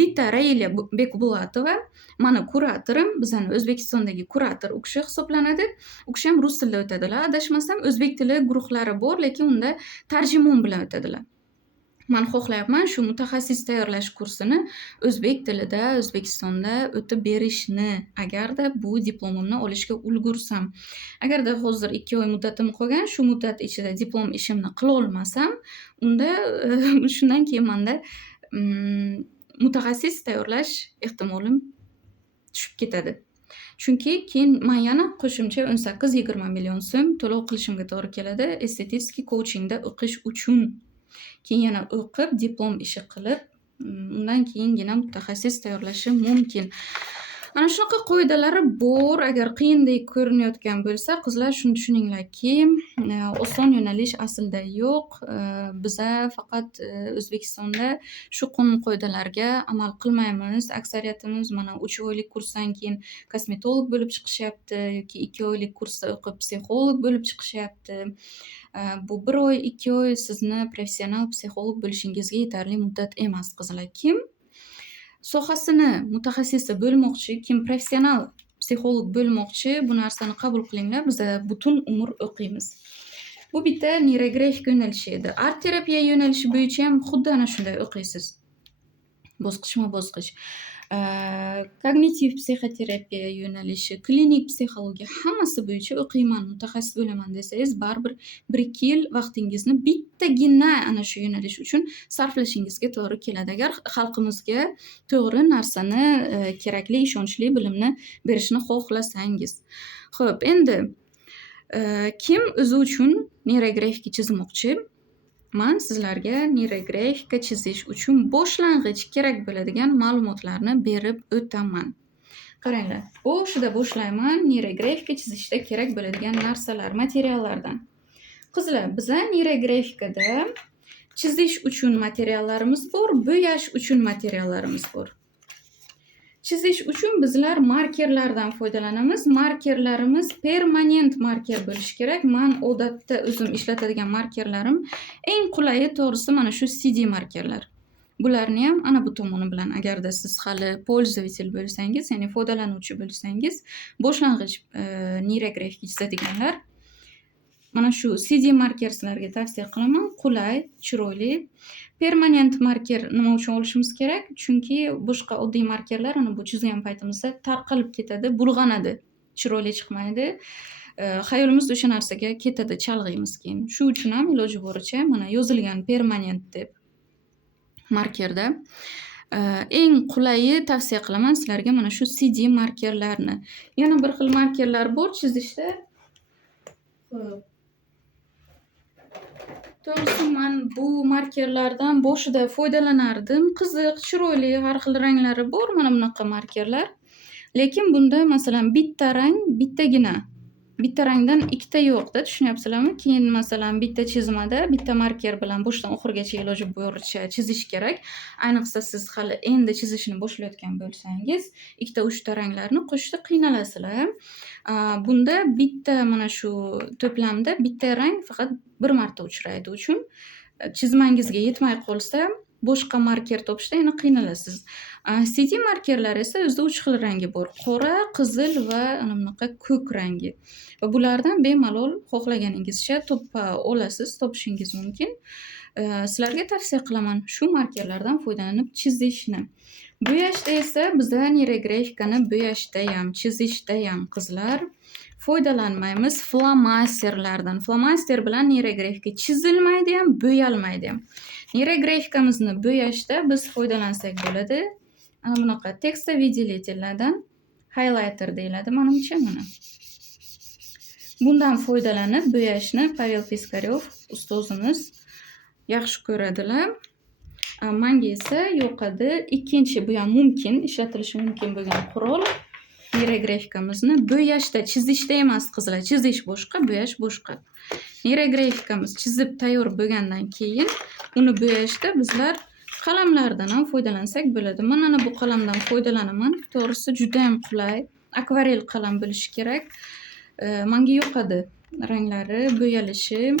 Bitta Raila Bekbulatova, mani kuratorim, bizani O'zbekistondagi kurator u kishi hisoblanadi. U kishi ham rus tilida o'tadilar. Adashmasam o'zbek tili guruhlari bor, lekin unda tarjimon bilan o'tadilar. Men xohlayapman shu mutaxassis tayyorlash kursini o'zbek tilida O'zbekistonda o'tib berishni, agarda bu diplomimni olishga ulgursam. Agarda hozir 2 oy muddatim qolgan, shu muddat ichida diplom ishimni qila olmasam, unda shundan keyin menda mutaxassis tayyorlash ehtimolim tushib ketadi. Chunki keyin men yana qo'shimcha 18-20 million so'm to'lov qilishimga to'g'ri keladi estetik coachingda o'qish uchun. Keyin yana o'qib, diplom ishi qilib, undan keyingina mutaxassis tayyorlashim mumkin. Mana shunaqa qoidalari bor. Agar qiyindek ko'rinayotgan bo'lsa, qizlar shuni tushuninglarki, oson yo'nalish aslida yo'q. Biza faqat O'zbekistonda shu qonun-qoidalarga amal qilmaymiz. Aksariyatimiz mana 3 oylik kursdan keyin kosmetolog bo'lib chiqishyapti yoki 2 oylik kursda o'qib psixolog bo'lib chiqishyapti. Bu 1 oy, 2 oy sizni professional psixolog bo'lishingizga yetarli muddat emas, qizlar. Kim sohasini mutaxassisi bo'lmoqchi, kim professional psixolog bo'lmoqchi, bu narsani qabul qilinglar. Biz butun umr o'qiymiz. Bu bitta neyrografika yo'nalishi edi. Art terapiya yo'nalishi bo'yicha ham xuddi ana shunday o'qiysiz. Bosqichma-bosqich. Kognitiv psixoterapiya yo'nalishi, klinik psixologiya hammasi bo'yicha o'qiyman, mutaxassis bo'laman desangiz, baribir 1-2 yil vaqtingizni bittagina ana shu yo'nalish uchun sarflashingizga to'g'ri keladi. Agar xalqimizga to'g'ri narsani, kerakli, ishonchli bilimni berishni xohlasangiz. Xo'p, endi kim o'zi uchun neyrografika chizmoqchi? Men sizlarga neyrografika chizish uchun boshlang'ich kerak bo'ladigan ma'lumotlarni berib o'taman. Qaranglar, boshlayman neyrografika chizishda kerak bo'ladigan narsalar, materiallardan. Qizlar, biza neyrografikada chizish uchun materiallarimiz bor, bo'yash uchun materiallarimiz bor. Chizish uchun bizlar markerlardan foydalanamiz. Markerlarimiz permanent marker bo'lishi kerak. Men odatda o'zim ishlatadigan markerlarim eng qulayi to'g'risi mana shu CD markerlar. Bularni ham ana bu tomoni bilan, agarda siz hali pользователь bo'lsangiz, ya'ni foydalanuvchi bo'lsangiz, boshlang'ich neyrografika chizadiganlar mana shu CD marker sizlarga tavsiya qilaman. Qulay, chiroyli. Permanent marker nima uchun olishimiz kerak? Chunki boshqa oddiy markerlar ana bu chizgan paytimizda tarqalib ketadi, bulg'anadi, chiroyli chiqmaydi. Xayolimizda o'sha narsaga ketadi, chalg'iymiz keyin. Shu uchun ham iloji boricha mana yozilgan permanent deb markerda eng qulayi tavsiya qilaman sizlarga mana shu CD markerlarni. Yana bir xil markerlar bor chizishda. To'g'risi men bu markerlardan boshida foydalanardim. Qiziq, chiroyli, har xil ranglari bor mana bunaqa markerlar. Lekin bunda masalan bitta rang, bittagina. Bitta rangdan ikkita yo'q-da, tushunyapsizlarmi? Keyin masalan bitta chizmada bitta marker bilan boshdan oxirigacha iloji boricha chizish kerak. Ayniqsa siz hali endi chizishni boshlayotgan bo'lsangiz, 2-3 ta ranglarni qo'shishda qiynalasizlar. Bunda bitta mana shu to'plamda bitta rang faqat bir marta uchraydi uchun chizmangizga yetmay qolsa boshqa marker topishda yana qiynalasiz. CD markerlar esa o'zida 3 xil rangi bor: qora, qizil va ana bunaqa ko'k rangi. Va bulardan bemalol xohlaganingizcha topa olasiz, topishingiz mumkin. Sizlarga tavsiya qilaman shu markerlardan foydalanib chizishni. Bo'yashda esa biza neyrografikani bo'yashdayam, chizishdayam qizlar foydalanmaymiz flomasterlardan. Flomaster bilan neyrografika chizilmaydi ham, bo'yalmaydi ham. Neyrografikamizni bo'yashda biz foydalansak bo'ladi. Ana bunaqa tekstoviditellardan highlighter deyiladi menimcha mana. Bundan foydalanib bo'yashni Pavel Piskaryov ustozimiz yaxshi ko'radilar. Menga esa yoqadi. Ikkinchi bu ham mumkin, ishlatilishi mumkin bo'lgan qurol neyrografikamizni bo'yashda, chizishda emas qizlar. Chizish boshqa, bo'yash boshqa. Neyrografikamiz chizib tayyor bo'lgandan keyin uni bo'yashda bizlar qalamlardan ham foydalansak bo'ladi. Men ana bu qalamdan foydalanaman. To'g'risi juda ham qulay. Akvarel qalam bo'lishi kerak. Menga yoqadi ranglari, bo'yalishi.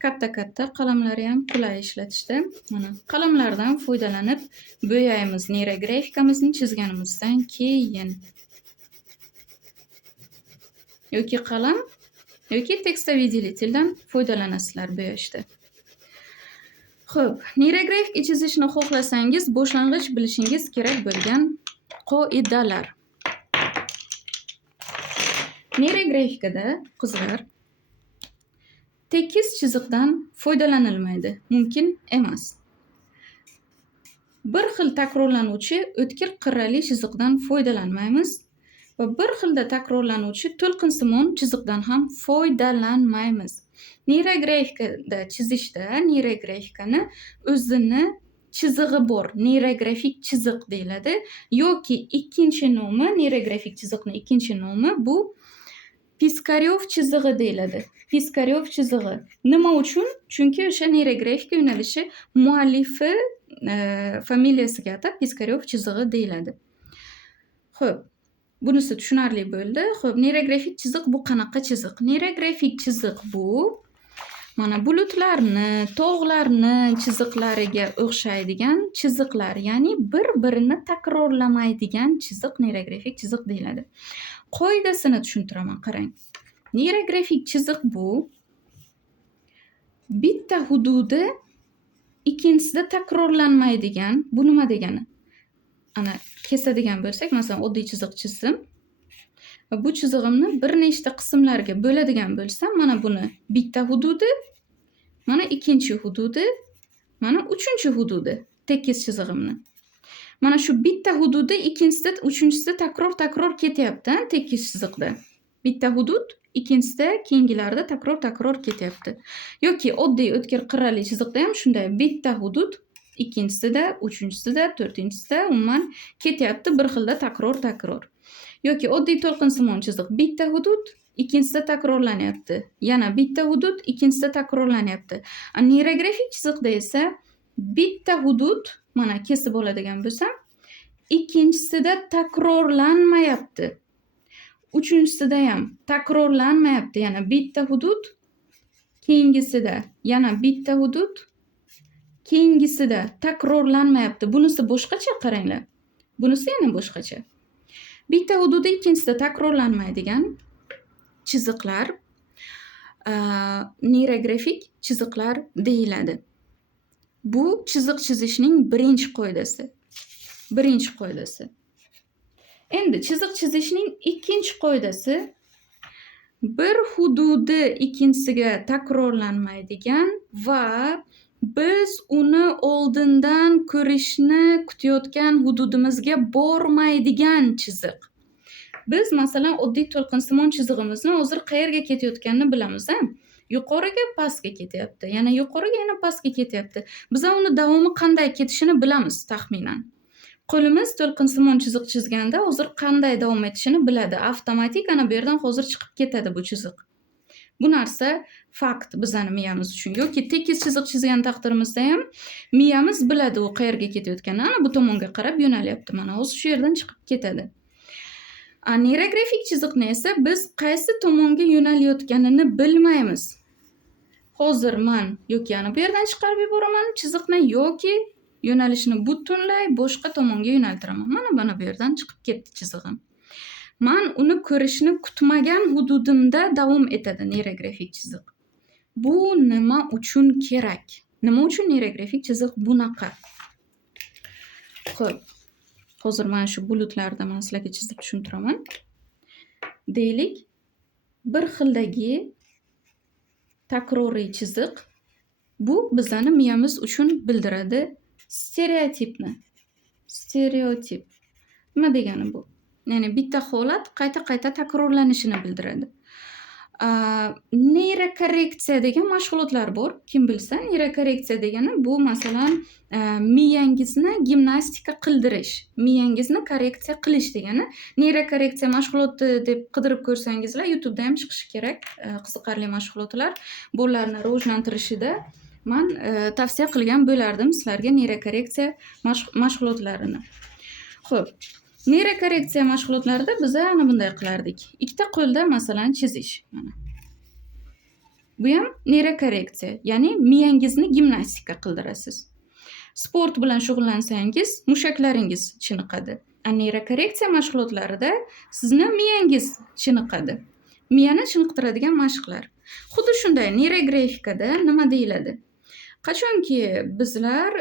Katta qalamlari ham qulay ishlatishda. Mana qalamlardan foydalanib bo'yaymiz neyrografikamizni chizganimizdan keyin. Yoki qalam yoki tekstoviditeldan foydalanasizlar bo'yashda. Xo'p, neyrografika chizishni xohlasangiz, boshlang'ich bilishingiz kerak bo'lgan qoidalar. Neyrografikada qizlar tekis chiziqdan foydalanilmaydi. Mumkin emas. Bir xil takrorlanuvchi o'tkir qirrali chiziqdan foydalanmaymiz va bir xilda takrorlanuvchi to'lqinsimon chiziqdan ham foydalanmaymiz. Neyrografikada chizishda neyrografikani o'zini chizig'i bor, neyrografik chiziq deyiladi yoki ikkinchi nomi, neyrografik chiziqning ikkinchi nomi bu Piskaryov chizig'i deyiladi. Piskaryov chizig'i. Nima uchun? Chunki o'sha neyrografika yo'nalishi muallifi familiyasiga atab Piskaryov chizig'i deyiladi. Xo'p, bunisi tushunarli bo'ldi. Xo'p, neyrografik chiziq bu qanaqa chiziq? Neyrografik chiziq bu mana bulutlarni, tog'larni chiziqlariga o'xshaydigan chiziqlar, ya'ni bir-birini takrorlamaydigan chiziq neyrografik chiziq deyiladi. Qoidasini tushuntiraman, qarang. Neyrografik chiziq bu bitta hududi ikkinchisida takrorlanmaydigan. Bu nima degani? Ana kesadigan bo'lsak, masalan, oddiy chiziq chizdim. Va bu chizig'imni bir nechta qismlarga bo'ladigan bo'lsam, mana buni bitta hududi, mana ikkinchi hududi, mana uchinchi hududi tekis chizig'imni. Mana shu bitta hududi ikkinchisida, uchinchisida takror ketyapti, tekis chiziqda. Bitta hudud ikkinchisida, keyingilarida takror ketyapti. Yoki oddiy o'tkir qirrali chiziqda ham shunday, bitta hudud ikkinchisida, uchinchisida, to'rtinchisida umuman ketyapti bir xilda takror. Yoki oddiy to'lqinsimon chiziq, bitta hudud ikkinchisida takrorlanyapti. Yana bitta hudud ikkinchisida takrorlanyapti. Neyrografik chiziqda esa bitta hudud, mana kesib oladigan bo'lsam, ikkinchisida takrorlanmayapti. Uchinchisida ham takrorlanmayapti. Yana bitta hudud, keyingisida yana bitta hudud, keyingisida takrorlanmayapti. Bunisi boshqacha, qaranglar. Bunisi yana boshqacha. Bitta hududi ikkinchisida takrorlanmaydigan chiziqlar neyrografik chiziqlar deyiladi. Bu chiziq chizishning birinchi qoidasi. Endi chiziq chizishning ikkinchi qoidasi bir hududi ikkinchisiga takrorlanmaydigan va biz uni oldindan ko'rishni kutayotgan hududimizga bormaydigan chiziq. Biz masalan oddiy to'lqinsimon chizig'imizni hozir qayerga ketayotganini bilamiz, yuqoriga pastga ketyapti, yana yuqoriga yana pastga ketyapti. Biz uni davomi qanday ketishini bilamiz taxminan. Qo'limiz to'lqinsimon chiziq chizganda hozir qanday davom etishini biladi. Avtomatik ana bu yerdan hozir chiqib ketadi bu chiziq. Bu narsa fakt bizning miyamiz uchun. Yoki tekis chiziq chizgan taqdirimizda ham miyamiz biladi u qayerga ketayotganini. Ana bu tomonga qarab yo'nalyapti. Mana hozir shu yerdan chiqib ketadi. Neyrografik chiziqni esa biz qaysi tomonga yo'nalayotganini bilmaymiz. Hozir men yoki ana bu yerdan chiqarib yuboraman chiziqni yoki yo'nalishni butunlay boshqa tomonga yo'naltiraman. Mana bu yerdan chiqib ketdi chizig'im. Men uni ko'rishni kutmagan hududimda davom etadi neyrografik chiziq. Bu nima uchun kerak? Nima uchun neyrografik chiziq bunaqa? Xo'p, Hozir mana shu bulutlarni men sizlarga chizib tushuntiraman. Deylik, bir xildagi takroriy chiziq bu bizani miyamiz uchun bildiradi stereotipni. Stereotip. Nima degani bu? Ya'ni bitta holat qayta-qayta takrorlanishini bildiradi. Neyrokorreksiya degan mashg'ulotlar bor. Kim bilsa, neyrokorreksiya degani bu masalan miyangizni gimnastika qildirish, miyangizni korreksiya qilish degani. Neyrokorreksiya mashg'uloti deb qidirib ko'rsangizlar, YouTube'da ham chiqishi kerak qiziqarli mashg'ulotlar. Bolalarni rivojlantirishida men tavsiya qilgan bo'lardim sizlarga neyrokorreksiya mashg'ulotlarini. Xo'p, neyrokorreksiya mashg'ulotlarida biz ana bunday qilardik. Ikkita qo'lda masalan chizish. Mana. Bu ham neyrokorreksiya, ya'ni miyangizni gimnastika qildirasiz. Sport bilan shug'ullansangiz, mushaklaringiz chiniqadi. Neyrokorreksiya mashg'ulotlarida sizni miyangiz chiniqadi. Miyani chiniqtiradigan mashqlar. Xuddi shunday neyrografikada nima deyiladi? Qachonki bizlar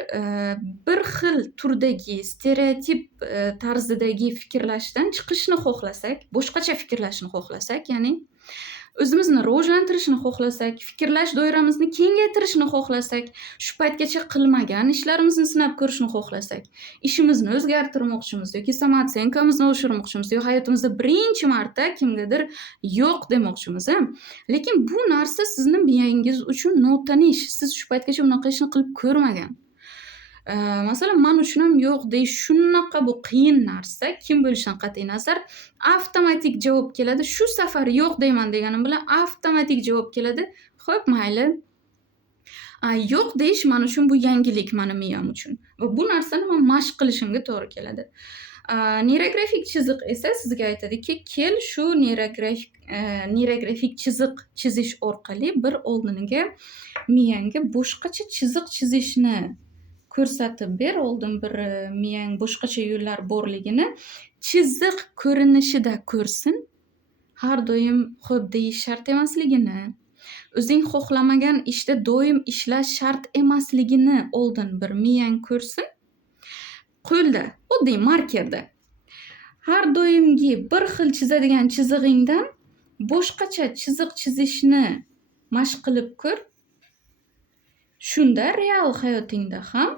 bir xil turdagi stereotip tarzidagi fikrlashdan chiqishni xohlasak, boshqacha fikrlashni xohlasak, ya'ni o'zimizni rivojlantirishni xohlasak, fikrlash doiramizni kengaytirishni xohlasak, shu paytgacha qilmagan ishlarimizni sinab ko'rishni xohlasak, ishimizni o'zgartirmoqchimiz yoki samootsyenkamizni oshirmoqchimiz yoki hayotimizda birinchi marta kimgadir yo'q demoqchimiz. Lekin bu narsa sizni miyangiz uchun notanish. Siz shu paytgacha unaqa ishni qilib ko'rmagan. Masalan, men uchun ham yo'q deyish shunaqa bu qiyin narsa. Kim bo'lishidan qat'iy nazar avtomatik javob keladi. Shu safar yo'q deyman deganim bilan avtomatik javob keladi. Xo'p, mayli. Yo'q deyish men uchun bu yangilik meni miyam uchun. Va bu narsani men mashq qilishimga to'g'ri keladi. Neyrografik chiziq esa sizga aytadiki, kel shu neyrografik chiziq chizish orqali bir oldiniga miyangga boshqacha chiziq chizishni ko'rsatib ber. Oldin bir miyang boshqacha yo'llar borligini chiziq ko'rinishida ko'rsin. Har doim xo'p deyish shart emasligini, o'zing xohlamagan ishda doim ishlash shart emasligini oldin bir miyang ko'rsin. Qo'lda, oddiy markerda har doimgi bir xil chizadigan chizig'ingdan boshqacha chiziq chizishni mashq qilib ko'r. Shunda real hayotingda ham,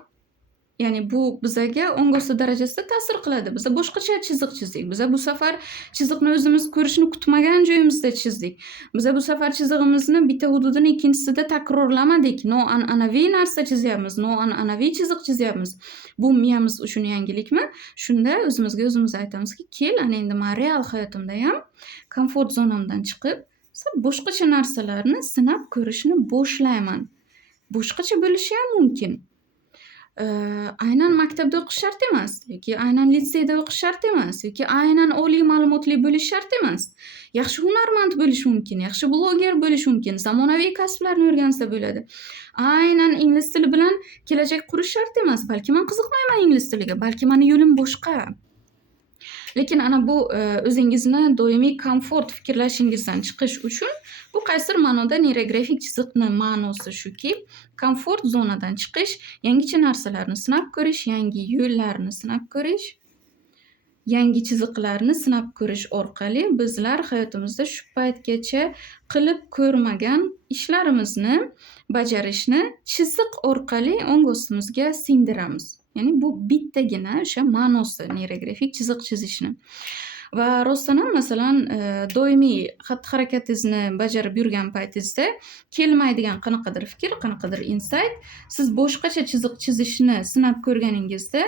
ya'ni bu bizaga ongo'si darajasida ta'sir qiladi. Biz boshqacha chiziq chizdik. Biz bu safar chiziqni o'zimiz ko'rishni kutmagan joyimizda chizdik. Biz bu safar chizig'imizni bitta hududini ikkinchisida takrorlamadik. Noan'anaviy narsa chizyapmiz, noan'anaviy chiziq chizyapmiz. Bu miyamiz uchun yangilikmi? Shunda o'zimizga o'zimiz aytamizki, kel, ana endi men real hayotimda ham komfort zonamdan chiqib, boshqacha narsalarni sinab ko'rishni boshlayman. Boshqacha bo'lishi ham mumkin. Aynan maktabda o'qish shart emas yoki aynan litseyda o'qish shart emas yoki aynan oliy ma'lumotli bo'lish shart emas. Yaxshi hunarmand bo'lish mumkin, yaxshi bloger bo'lish mumkin, zamonaviy kasblarni o'rgansa bo'ladi. Aynan ingliz tili bilan kelajak qurish shart emas. Balki men qiziqmayman ingliz tiliga, balki meni yo'lim boshqa. Lekin ana bu o'zingizni doimiy komfort fikrlashingizdan chiqish uchun bu qaysidir ma'noda neyrografik chiziqni ma'nosi shuki, komfort zonadan chiqish, yangicha narsalarni sinab ko'rish, yangi yo'llarni sinab ko'rish, yangi chiziqlarni sinab ko'rish orqali bizlar hayotimizda shu paytgacha qilib ko'rmagan ishlarimizni bajarishni chiziq orqali ongo'simizga singdiramiz. Ya'ni bu bittagina o'sha ma'nosi neyrografik chiziq chizishni. Va rostdan ham masalan doimiy xatti-harakatingizni bajarib yurgan paytingizda kelmaydigan qanaqadir fikr, qanaqadir insight, siz boshqacha chiziq chizishni sinab ko'rganingizda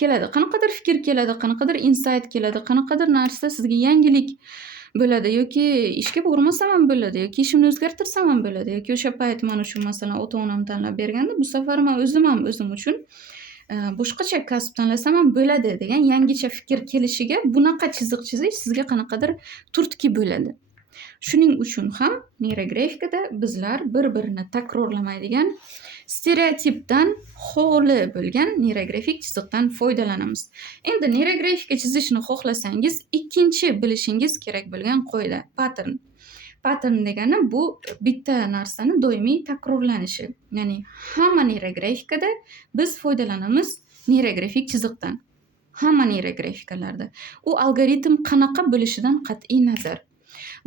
keladi. Qanaqadir fikr keladi, qanaqadir insight keladi, qanaqadir narsa sizga yangilik bo'ladi yoki ishga bormasam ham bo'ladi yoki ishimni o'zgartirsam ham bo'ladi yoki o'sha payt men uchun masalan ota-onam tanlab berganda bu safar men o'zim uchun boshqacha kasb tanlasam ham bo'ladi degan yangicha fikr kelishiga bunaqa chiziq chizish sizga qanaqadir turtki bo'ladi. Shuning uchun ham neyrografikada bizlar bir-birini takrorlamaydigan stereotipdan xoli bo'lgan neyrografik chiziqdan foydalanamiz. Endi neyrografika chizishni xohlasangiz, ikkinchi bilishingiz kerak bo'lgan qoida, pattern. Pattern degani bu bitta narsani doimiy takrorlanishi. Ya'ni hamma neyrografikada biz foydalanamiz neyrografik chiziqdan. hamma neyrografikalarda. U algoritm qanaqa bo'lishidan qat'iy nazar.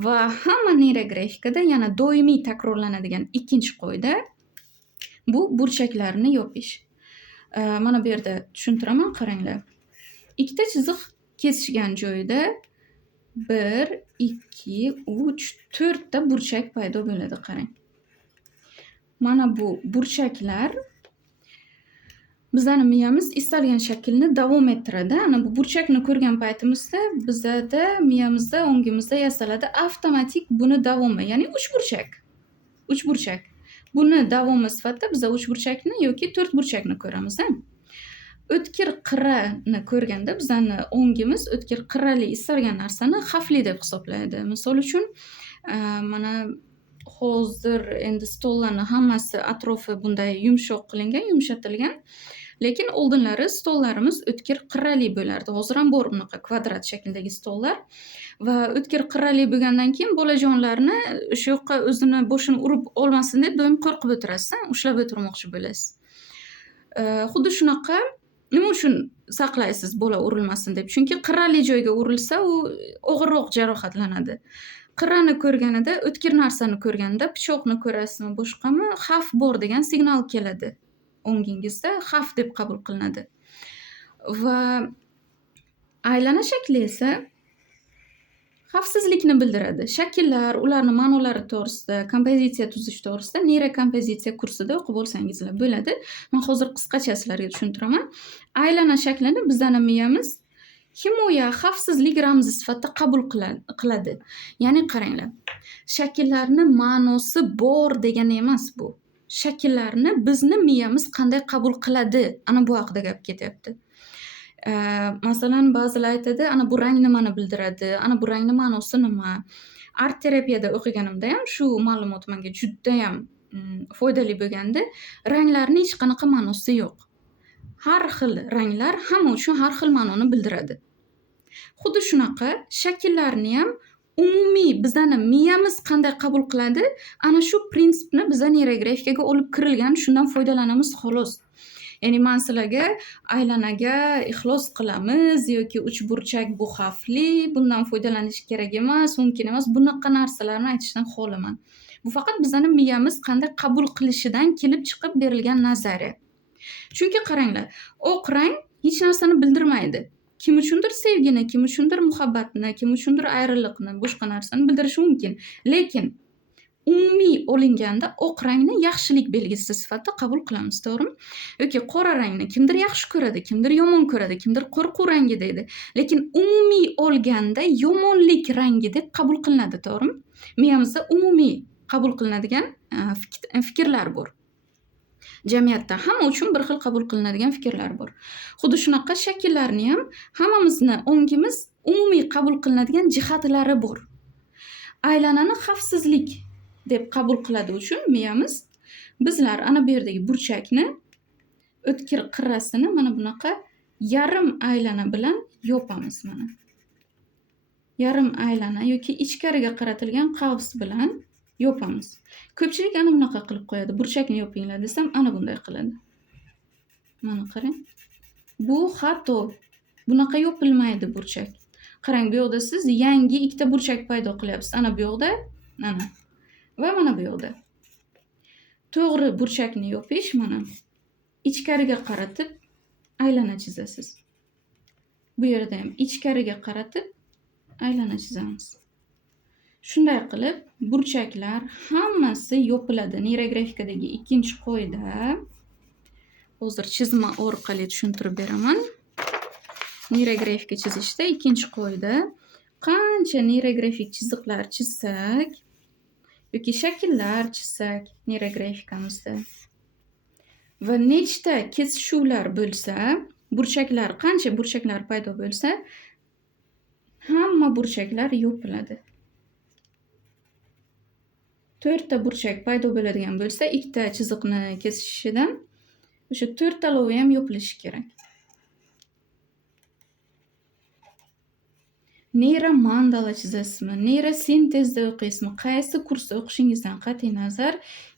Va hamma neyrografikada yana doimiy takrorlanadigan ikkinchi qoida bu burchaklarni yopish. Mana bu yerda tushuntiraman, qaranglar. Ikkita chiziq kesishgan joyda 1, 2, 3, 4 ta burchak paydo bo'ladi, qarang. Mana bu burchaklar bizning miyamiz istalgan shaklni davom ettiradi. Ana bu burchakni ko'rgan paytimizda bizada miyamizda, ongimizda yasaladi avtomatik buni davomi, ya'ni 3 burchak. 3 burchak. Buni davomi sifatida biz 3 burchakni yoki 4 burchakni ko'ramiz. O'tkir qirrani ko'rganda bizning ongimiz o'tkir qirrali istalgan narsani xavfli deb hisoblaydi. Misol uchun, mana hozir endi stollarning hammasi atrofi bunday yumshoq qilingan, yumshatilgan. Lekin oldinlari stollarimiz o'tkir qirrali bo'lardi. Hozir ham bor bunaqa kvadrat shaklidagi stollar va o'tkir qirrali bo'lgandan keyin bolajonlarni o'sha yoqqa o'zini boshini urib olmasin deb doim qo'rqib o'tirasiz, ushlab o'tirmoqchi bo'lasiz. Xuddi shunaqa nima uchun saqlaysiz bola urilmasin deb? Chunki qirrali joyga urilsa u og'irroq jarohatlanadi. Qirrani ko'rganida, o'tkir narsani ko'rganda, pichoqni ko'rasizmi, boshqami, xavf bor degan signal keladi. Ongingizda xavf deb qabul qilinadi. Va aylana shakli esa xavfsizlikni bildiradi. Shakllar, ularning ma'nolari to'g'risida, kompozitsiya tuzish to'g'risida neyrokompozitsiya kursida o'qib olsangizlar bo'ladi. Men hozir qisqacha sizlarga tushuntiraman. Aylana shaklini bizning miyamiz himoya, xavfsizlik ramzi sifatida qabul qiladi. Ya'ni qaranglar, shakllarni ma'nosi bor degani emas bu. Shakllarni bizni miyamiz qanday qabul qiladi, ana bu haqida gap ketyapti. Masalan, ba'zilar aytadi, ana bu rang nimani bildiradi, ana bu rangning ma'nosi nima. Art terapiyada o'qiganimda ham shu ma'lumot menga juda ham foydali bo'lganda, ranglarning hech qanaqa ma'nosi yo'q. Har xil ranglar hamma uchun har xil ma'noni bildiradi. Xuddi shunaqa shakllarni ham umumiy bizning miyamiz qanday qabul qiladi, ana shu prinsipni biz neyrografikaga olib kirilgan, shundan foydalanamiz xolos. Ya'ni men sizlarga aylanaga ixlos qilamiz yoki 3 burchak bu xavfli, bundan foydalanish kerak emas, mumkin emas, bunaqa narsalarni aytishdan xolaman. Bu faqat bizning miyamiz qanday qabul qilishidan kelib chiqib berilgan nazariya. Chunki qaranglar, oq rang hech narsani bildirmaydi. Kim uchundir sevgini, kim uchundir muhabbatni, kim uchundir ayriliqni, boshqa narsani bildirishi mumkin. Lekin umumiy olinganda oq rangni yaxshilik belgisi sifatida qabul qilamiz, to'g'rimi? Yoki qora rangni kimdir yaxshi ko'radi, kimdir yomon ko'radi, kimdir qo'rquv rangi deydi. Lekin umumiy olganda yomonlik rangi deb qabul qilinadi, to'g'rimi? Miyamizda umumiy qabul qilinadigan fikrlar bor. Jamiyatda hamma uchun bir xil qabul qilinadigan fikrlar bor. Xuddi shunaqa shakllarni ham hammamizni ongimiz umumiy qabul qilinadigan jihatlari bor. Aylanani xavfsizlik deb qabul qiladi uchun miyamiz bizlar ana bu yerdagi burchakni o'tkir qirrasini mana bunaqa yarim aylana bilan yopamiz mana. Yarim aylana yoki ichkariga qaratilgan qavs bilan yopamiz. Ko'pchilik ana bunaqa qilib qo'yadi. Burchakni yopinglar desam, ana bunday qiladi. Mana qarang. Bu xato. Bunaqa yopilmaydi burchak. Qarang, bu yoqda siz yangi ikkita burchak paydo qilyapsiz. Ana bu yoqda, ana. Va mana bu yoqda. To'g'ri burchakni yopish mana. Ichkariga qaratib aylana chizasiz. Bu yerda ham ichkariga qaratib aylana chizamiz. Shunday qilib, burchaklar hammasi yopiladi. Neyrografikadagi ikkinchi qoida. Hozir chizma orqali tushuntirib beraman. Neyrografika chizishda ikkinchi qoida. Qancha neyrografik chiziqlar chizsak yoki shakllar chizsak neyrografikamizda va nechta kesishuvlar bo'lsa, burchaklar, qancha burchaklar paydo bo'lsa, hamma burchaklar yopiladi. 4 ta burchak paydo bo'ladigan bo'lsa, ikkita chiziqni kesishidan o'sha 4 talovi ham yopilishi kerak. Neyromandala chizasizmi, neyrosintezda o'qiysizmi, qaysi kursda o'qishingizdan qat'iy nazar,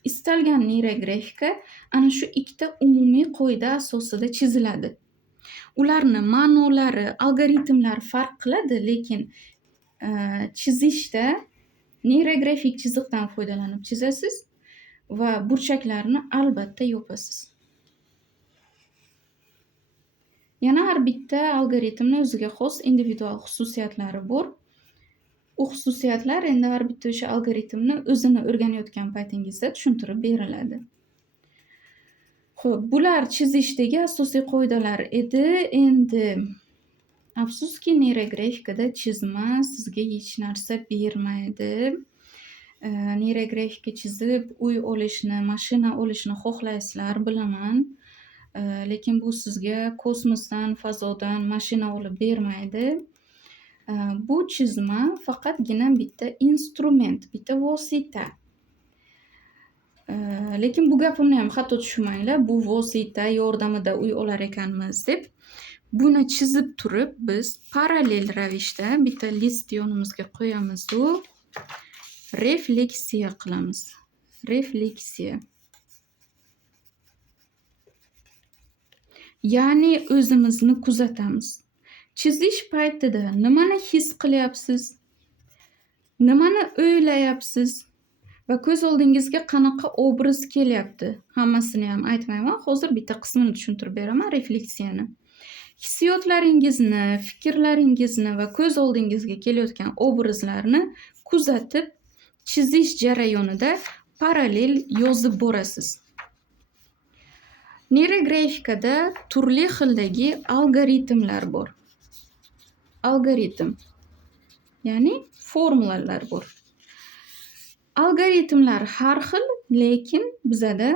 istalgan neyrografika ana shu ikkita umumiy qoida asosida chiziladi. ularni ma'nolari, algoritmlari farq qiladi, lekin chizishda neyrografik chiziqdan foydalanib chizasiz va burchaklarni albatta yopasiz. Yana har bitta algoritmni o'ziga xos individual xususiyatlari bor. U xususiyatlar endi har bitta o'sha algoritmni o'zini o'rganayotgan paytingizda tushuntirib beriladi. Xo'p, bular chizishdagi asosiy qoidalar edi. Endi afsuski neyrografikada chizma sizga hech narsa bermaydi. Neyrografika chizib uy olishni, mashina olishni xohlaysizlar, bilaman. Lekin bu sizga kosmosdan, fazodan mashina olib bermaydi. Bu chizma faqatgina bitta instrument, bitta vosita. Lekin bu gapimni ham xato tushunmanglar, bu vosita yordamida uy olar ekanmiz deb. Buni chizib turib biz parallel ravishda bitta list yonimizga qo'yamiz-u refleksiya qilamiz. Refleksiya. Ya'ni o'zimizni kuzatamiz. Chizish paytida nimani his qilyapsiz? Nimani o'ylayapsiz? Va ko'z oldingizga qanaqa obraz kelyapti? Hammasini ham aytmayman, hozir bitta qismini tushuntirib beraman refleksiyani. Hissiyotlaringizni, fikrlaringizni va ko'z oldingizga kelayotgan obrazlarni kuzatib, chizish jarayonida parallel yozib borasiz. Neyrografikada turli xildagi algoritmlar bor. Algoritm, ya'ni formulalar bor. Algoritmlar har xil, lekin bizada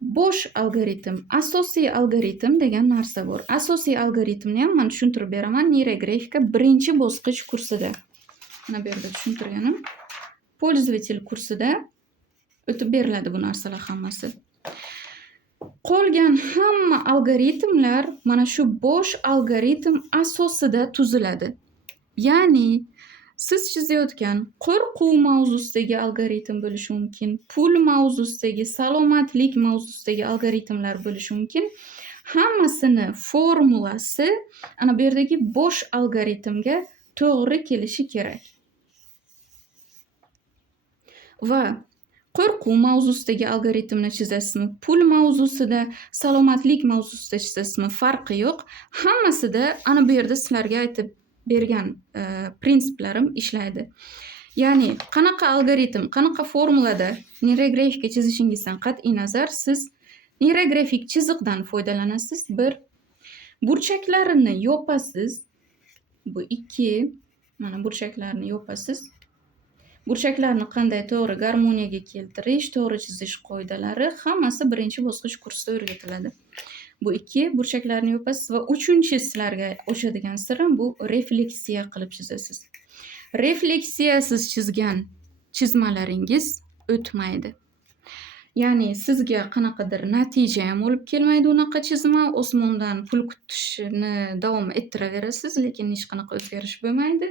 bosh algoritm, asosiy algoritm degan narsa bor. Asosiy algoritmni ham men tushuntirib beraman neyrografika birinchi bosqich kursida. Mana bu yerda tushuntirganim. Пользователь kursida o'tib beriladi bu narsalar hammasi. Qolgan hamma algoritmlar mana shu bosh algoritm asosida tuziladi. Ya'ni siz chizayotgan qo'rquv mavzusidagi algoritm bo'lishi mumkin, pul mavzusidagi, salomatlik mavzusidagi algoritmlar bo'lishi mumkin. Hammasini formulasi ana bu yerdagi bosh algoritmga to'g'ri kelishi kerak. Va qo'rquv mavzusidagi algoritmni chizasizmi, pul mavzusida, salomatlik mavzusida chizasizmi, farqi yo'q. Hammasida ana bu yerda sizlarga aytib bergan prinsiplarim ishlaydi. Ya'ni qanaqa algoritm, qanaqa formulada neyrografika chizishingizdan qat'iy nazar siz neyrografik chiziqdan foydalanasiz. Bir, burchaklarini yopasiz. Bu 2, mana burchaklarni yopasiz. Burchaklarni qanday to'g'ri garmoniyaga keltirish, to'g'ri chizish qoidalari hammasi birinchi bosqich kursida o'rgatiladi. Bu 2, burchaklarni yopasiz va 3-chi sizlarga o'xshadigan sirim bu refleksiya qilib chizasiz. Refleksiyasiz chizgan chizmalaringiz o'tmaydi. Ya'ni sizga qanaqadir natija ham olib kelmaydi unaqa chizma, osmondan pul kutishni davom ettiraverasiz, lekin hech qanaqa o'zgarish bo'lmaydi.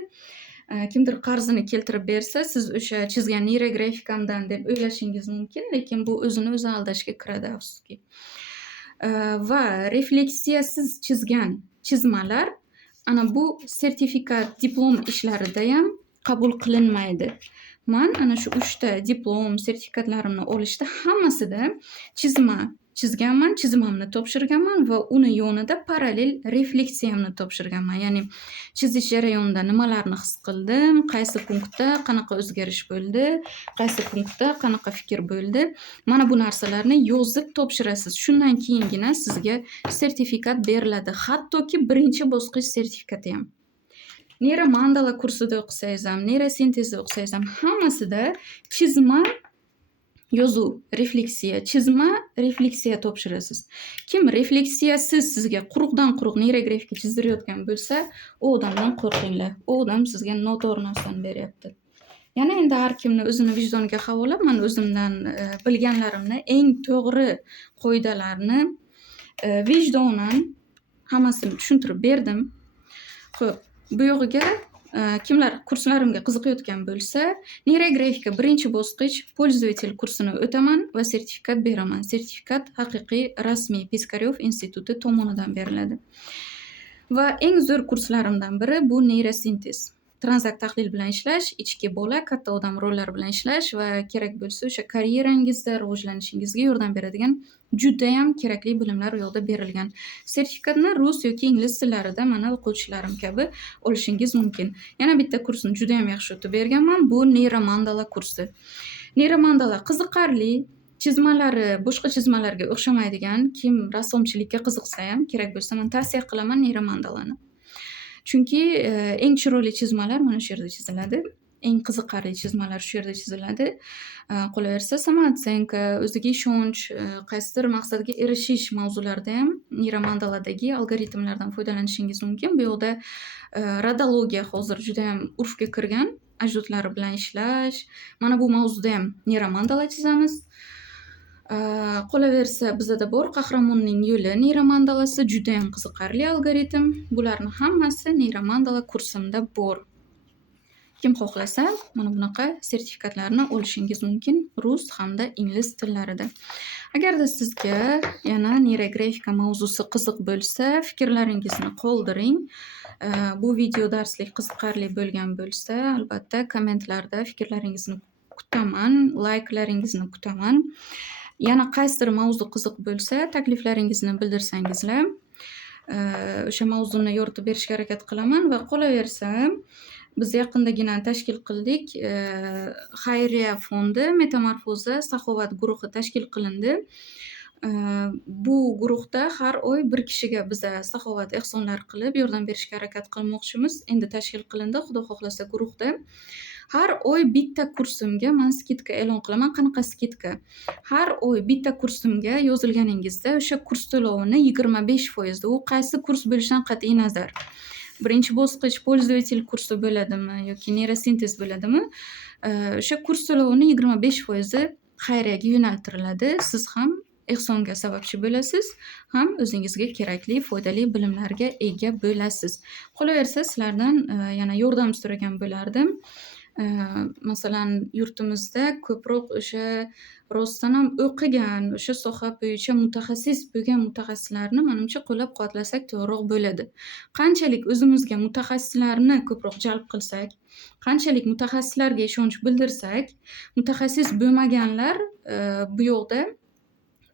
Kimdir qarzini keltirib bersa, siz o'sha chizgan neyrografikamdan deb o'ylashingiz mumkin, lekin bu o'zini o'zi aldashga kiradi afsuski. Va refleksiyasiz chizgan chizmalar ana bu sertifikat, diplom ishlarida ham qabul qilinmaydi. Men ana shu 3 ta diplom, sertifikatlarimni olishda hammasida chizma chizganman, chizmamni topshirganman va uni yonida parallel refleksiyamni topshirganman. Ya'ni chizish jarayonida nimalarni his qildim, qaysi punktda qanaqa o'zgarish bo'ldi, qaysi punktda qanaqa fikr bo'ldi. Mana bu narsalarni yozib topshirasiz. Shundan keyingina sizga sertifikat beriladi. Hattoki birinchi bosqich sertifikati ham. Neyromandala kursida o'qisangiz ham, neyrosintezda o'qisangiz ham hammasida chizma, yozuv, refleksiya, chizma, refleksiya topshirasiz. Kim refleksiyasiz sizga quruqdan quruq neyrografika chizdirayotgan bo'lsa, u odamdan qo'rqinglar. U odam sizga noto'g'ri narsani beryapti. Yana endi har kimni o'zini vijdoniga havola. Men o'zimdan bilganlarimni, eng to'g'ri qoidalarni vijdonan hammasini tushuntirib berdim. Xo'p, bu yog'iga kimlar kurslarimga qiziqayotgan bo'lsa, neyrografika birinchi bosqich пользователь kursini o'taman va sertifikat beraman. Sertifikat haqiqiy rasmiy Piskaryov instituti tomonidan beriladi. Va eng zo'r kurslarimdan biri bu neyrosintez. Tranzakt tahlil bilan ishlash, ichki bola, katta odam rollari bilan ishlash va kerak bo'lsa o'sha karyerangizda rivojlanishingizga yordam beradigan judayam kerakli bilimlar u yoqda berilgan. Sertifikatni rus yoki ingliz tillarida mana o'quvchilarim kabi olishingiz mumkin. Yana bitta kursni judayam yaxshi o'tib berganman. Bu neyromandala kursi. Neyromandala qiziqarli, chizmalari boshqa chizmalarga o'xshamaydigan, kim rassomchilikka qiziqsa ham kerak bo'lsa man tavsiya qilaman neyromandalani. Chunki eng chiroyli chizmalar mana shu yerda chiziladi. Eng qiziqarli chizmalar shu yerda chiziladi. Qolaversa samootsyenka, o'ziga ishonch, qaysidir maqsadga erishish mavzularida ham neyromandaladagi algoritmlardan foydalanishingiz mumkin. Bu yoqda radologiya hozir judayam urfga kirgan. Ajdodlari bilan ishlash. Mana bu mavzuda ham neyromandala chizamiz. Qolaversa bizada bor qahramonning yo'li neyromandalasi judayam qiziqarli algoritm. Bularni hammasi neyromandala kursimda bor. Kim xohlasa mana bunaqa sertifikatlarni olishingiz mumkin rus hamda ingliz tillarida. Agarda sizga yana neyrografika mavzusi qiziq bo'lsa, fikrlaringizni qoldiring. Bu video darslik qiziqarli bo'lgan bo'lsa, albatta kommentlarda fikrlaringizni kutaman, layklaringizni kutaman. Yana qaysidir mavzu qiziq bo'lsa, takliflaringizni bildirsangizlar, o'sha mavzuni yoritib berishga harakat qilaman va qolaversa, biz yaqindagina tashkil qildik. Xayriya fondi Metamorfoza saxovat guruhi tashkil qilindi. Bu guruhda har oy bir kishiga biza saxovat ehsonlar qilib yordam berishga harakat qilmoqchimiz. Endi tashkil qilindi, xudo xohlasa guruhda. Har oy bitta kursimga man skidka e'lon qilaman. Qanaqa skidka? Har oy bitta kursimga yozilganingizda o'sha kurs to'lovini 25%. U qaysi kurs bo'lishidan qat'iy nazar. Birinchi bosqich pользователь kursi bo'ladimi yoki neyrosintez bo'ladimi? O'sha kurs to'lovini 25% xayriyaga yo'naltiriladi. Siz ham ehsonga sababchi bo'lasiz, ham o'zingizga kerakli foydali bilimlarga ega bo'lasiz. Qolaversa sizlardan yana yordam so'ragan bo'lardim. Masalan, yurtimizda ko'proq o'sha rostdan ham o'qigan, o'sha soha bo'yicha mutaxassis bo'lgan mutaxassislarni menimcha qo'llab-quvvatlasak to'g'riroq bo'ladi. Qanchalik o'zimizga mutaxassislarni ko'proq jalb qilsak, qanchalik mutaxassislarga ishonch bildirsak, mutaxassis bo'lmaganlar bu yoqda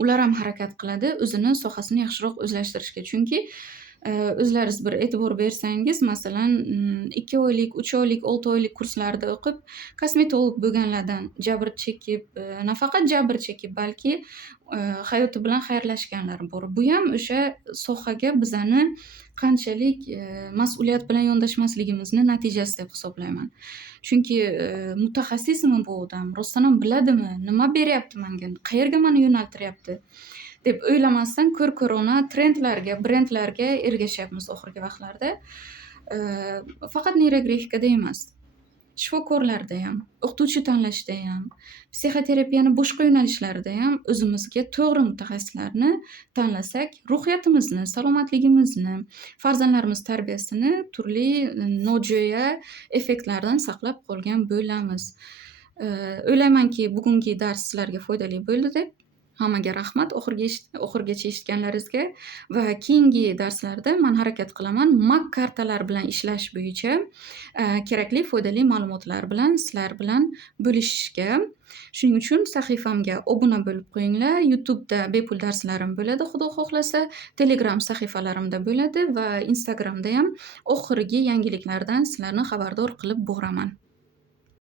ular ham harakat qiladi o'zini sohasini yaxshiroq o'zlashtirishga. Chunki o'zlaringiz bir e'tibor bersangiz, masalan, 2 oylik, 3 oylik, 6 oylik kurslarda o'qib, kosmetolog bo'lganlardan jabr chekib, nafaqat jabr chekib, balki hayoti bilan xayrlashganlar bor. Bu ham o'sha sohaga bizani qanchalik mas'uliyat bilan yondashmasligimizni natijasi deb hisoblayman. Chunki mutaxassismi bu odam, rostdan ham biladimi, nima beryapti menga, qayerga meni yo'naltiryapti deb o'ylamasdan ko'r-ko'rona trendlarga, brendlarga ergashyapmiz oxirgi vaqtlarda. Faqat neyrografikada emas, shifokorlarda ham, o'qituvchi tanlashda ham, psixoterapiyani boshqa yo'nalishlarida ham o'zimizga to'g'ri mutaxassislarni tanlasak, ruhiyatimizni, salomatligimizni, farzandlarimiz tarbiyasini turli nojo'ya effektlardan saqlab qolgan bo'lamiz. O'ylaymanki, bugungi dars sizlarga foydali bo'ldi deb. Hammaga rahmat oxirigacha eshitganlaringizga va keyingi darslarda men harakat qilaman Mac kartalar bilan ishlash bo'yicha kerakli foydali ma'lumotlar bilan sizlar bilan bo'lishishga. Shuning uchun sahifamga obuna bo'lib qo'yinglar. YouTube'da bepul darslarim bo'ladi, xudo xohlasa. Telegram sahifalarimda bo'ladi va Instagramda ham oxirgi yangiliklardan sizlarni xabardor qilib boraman.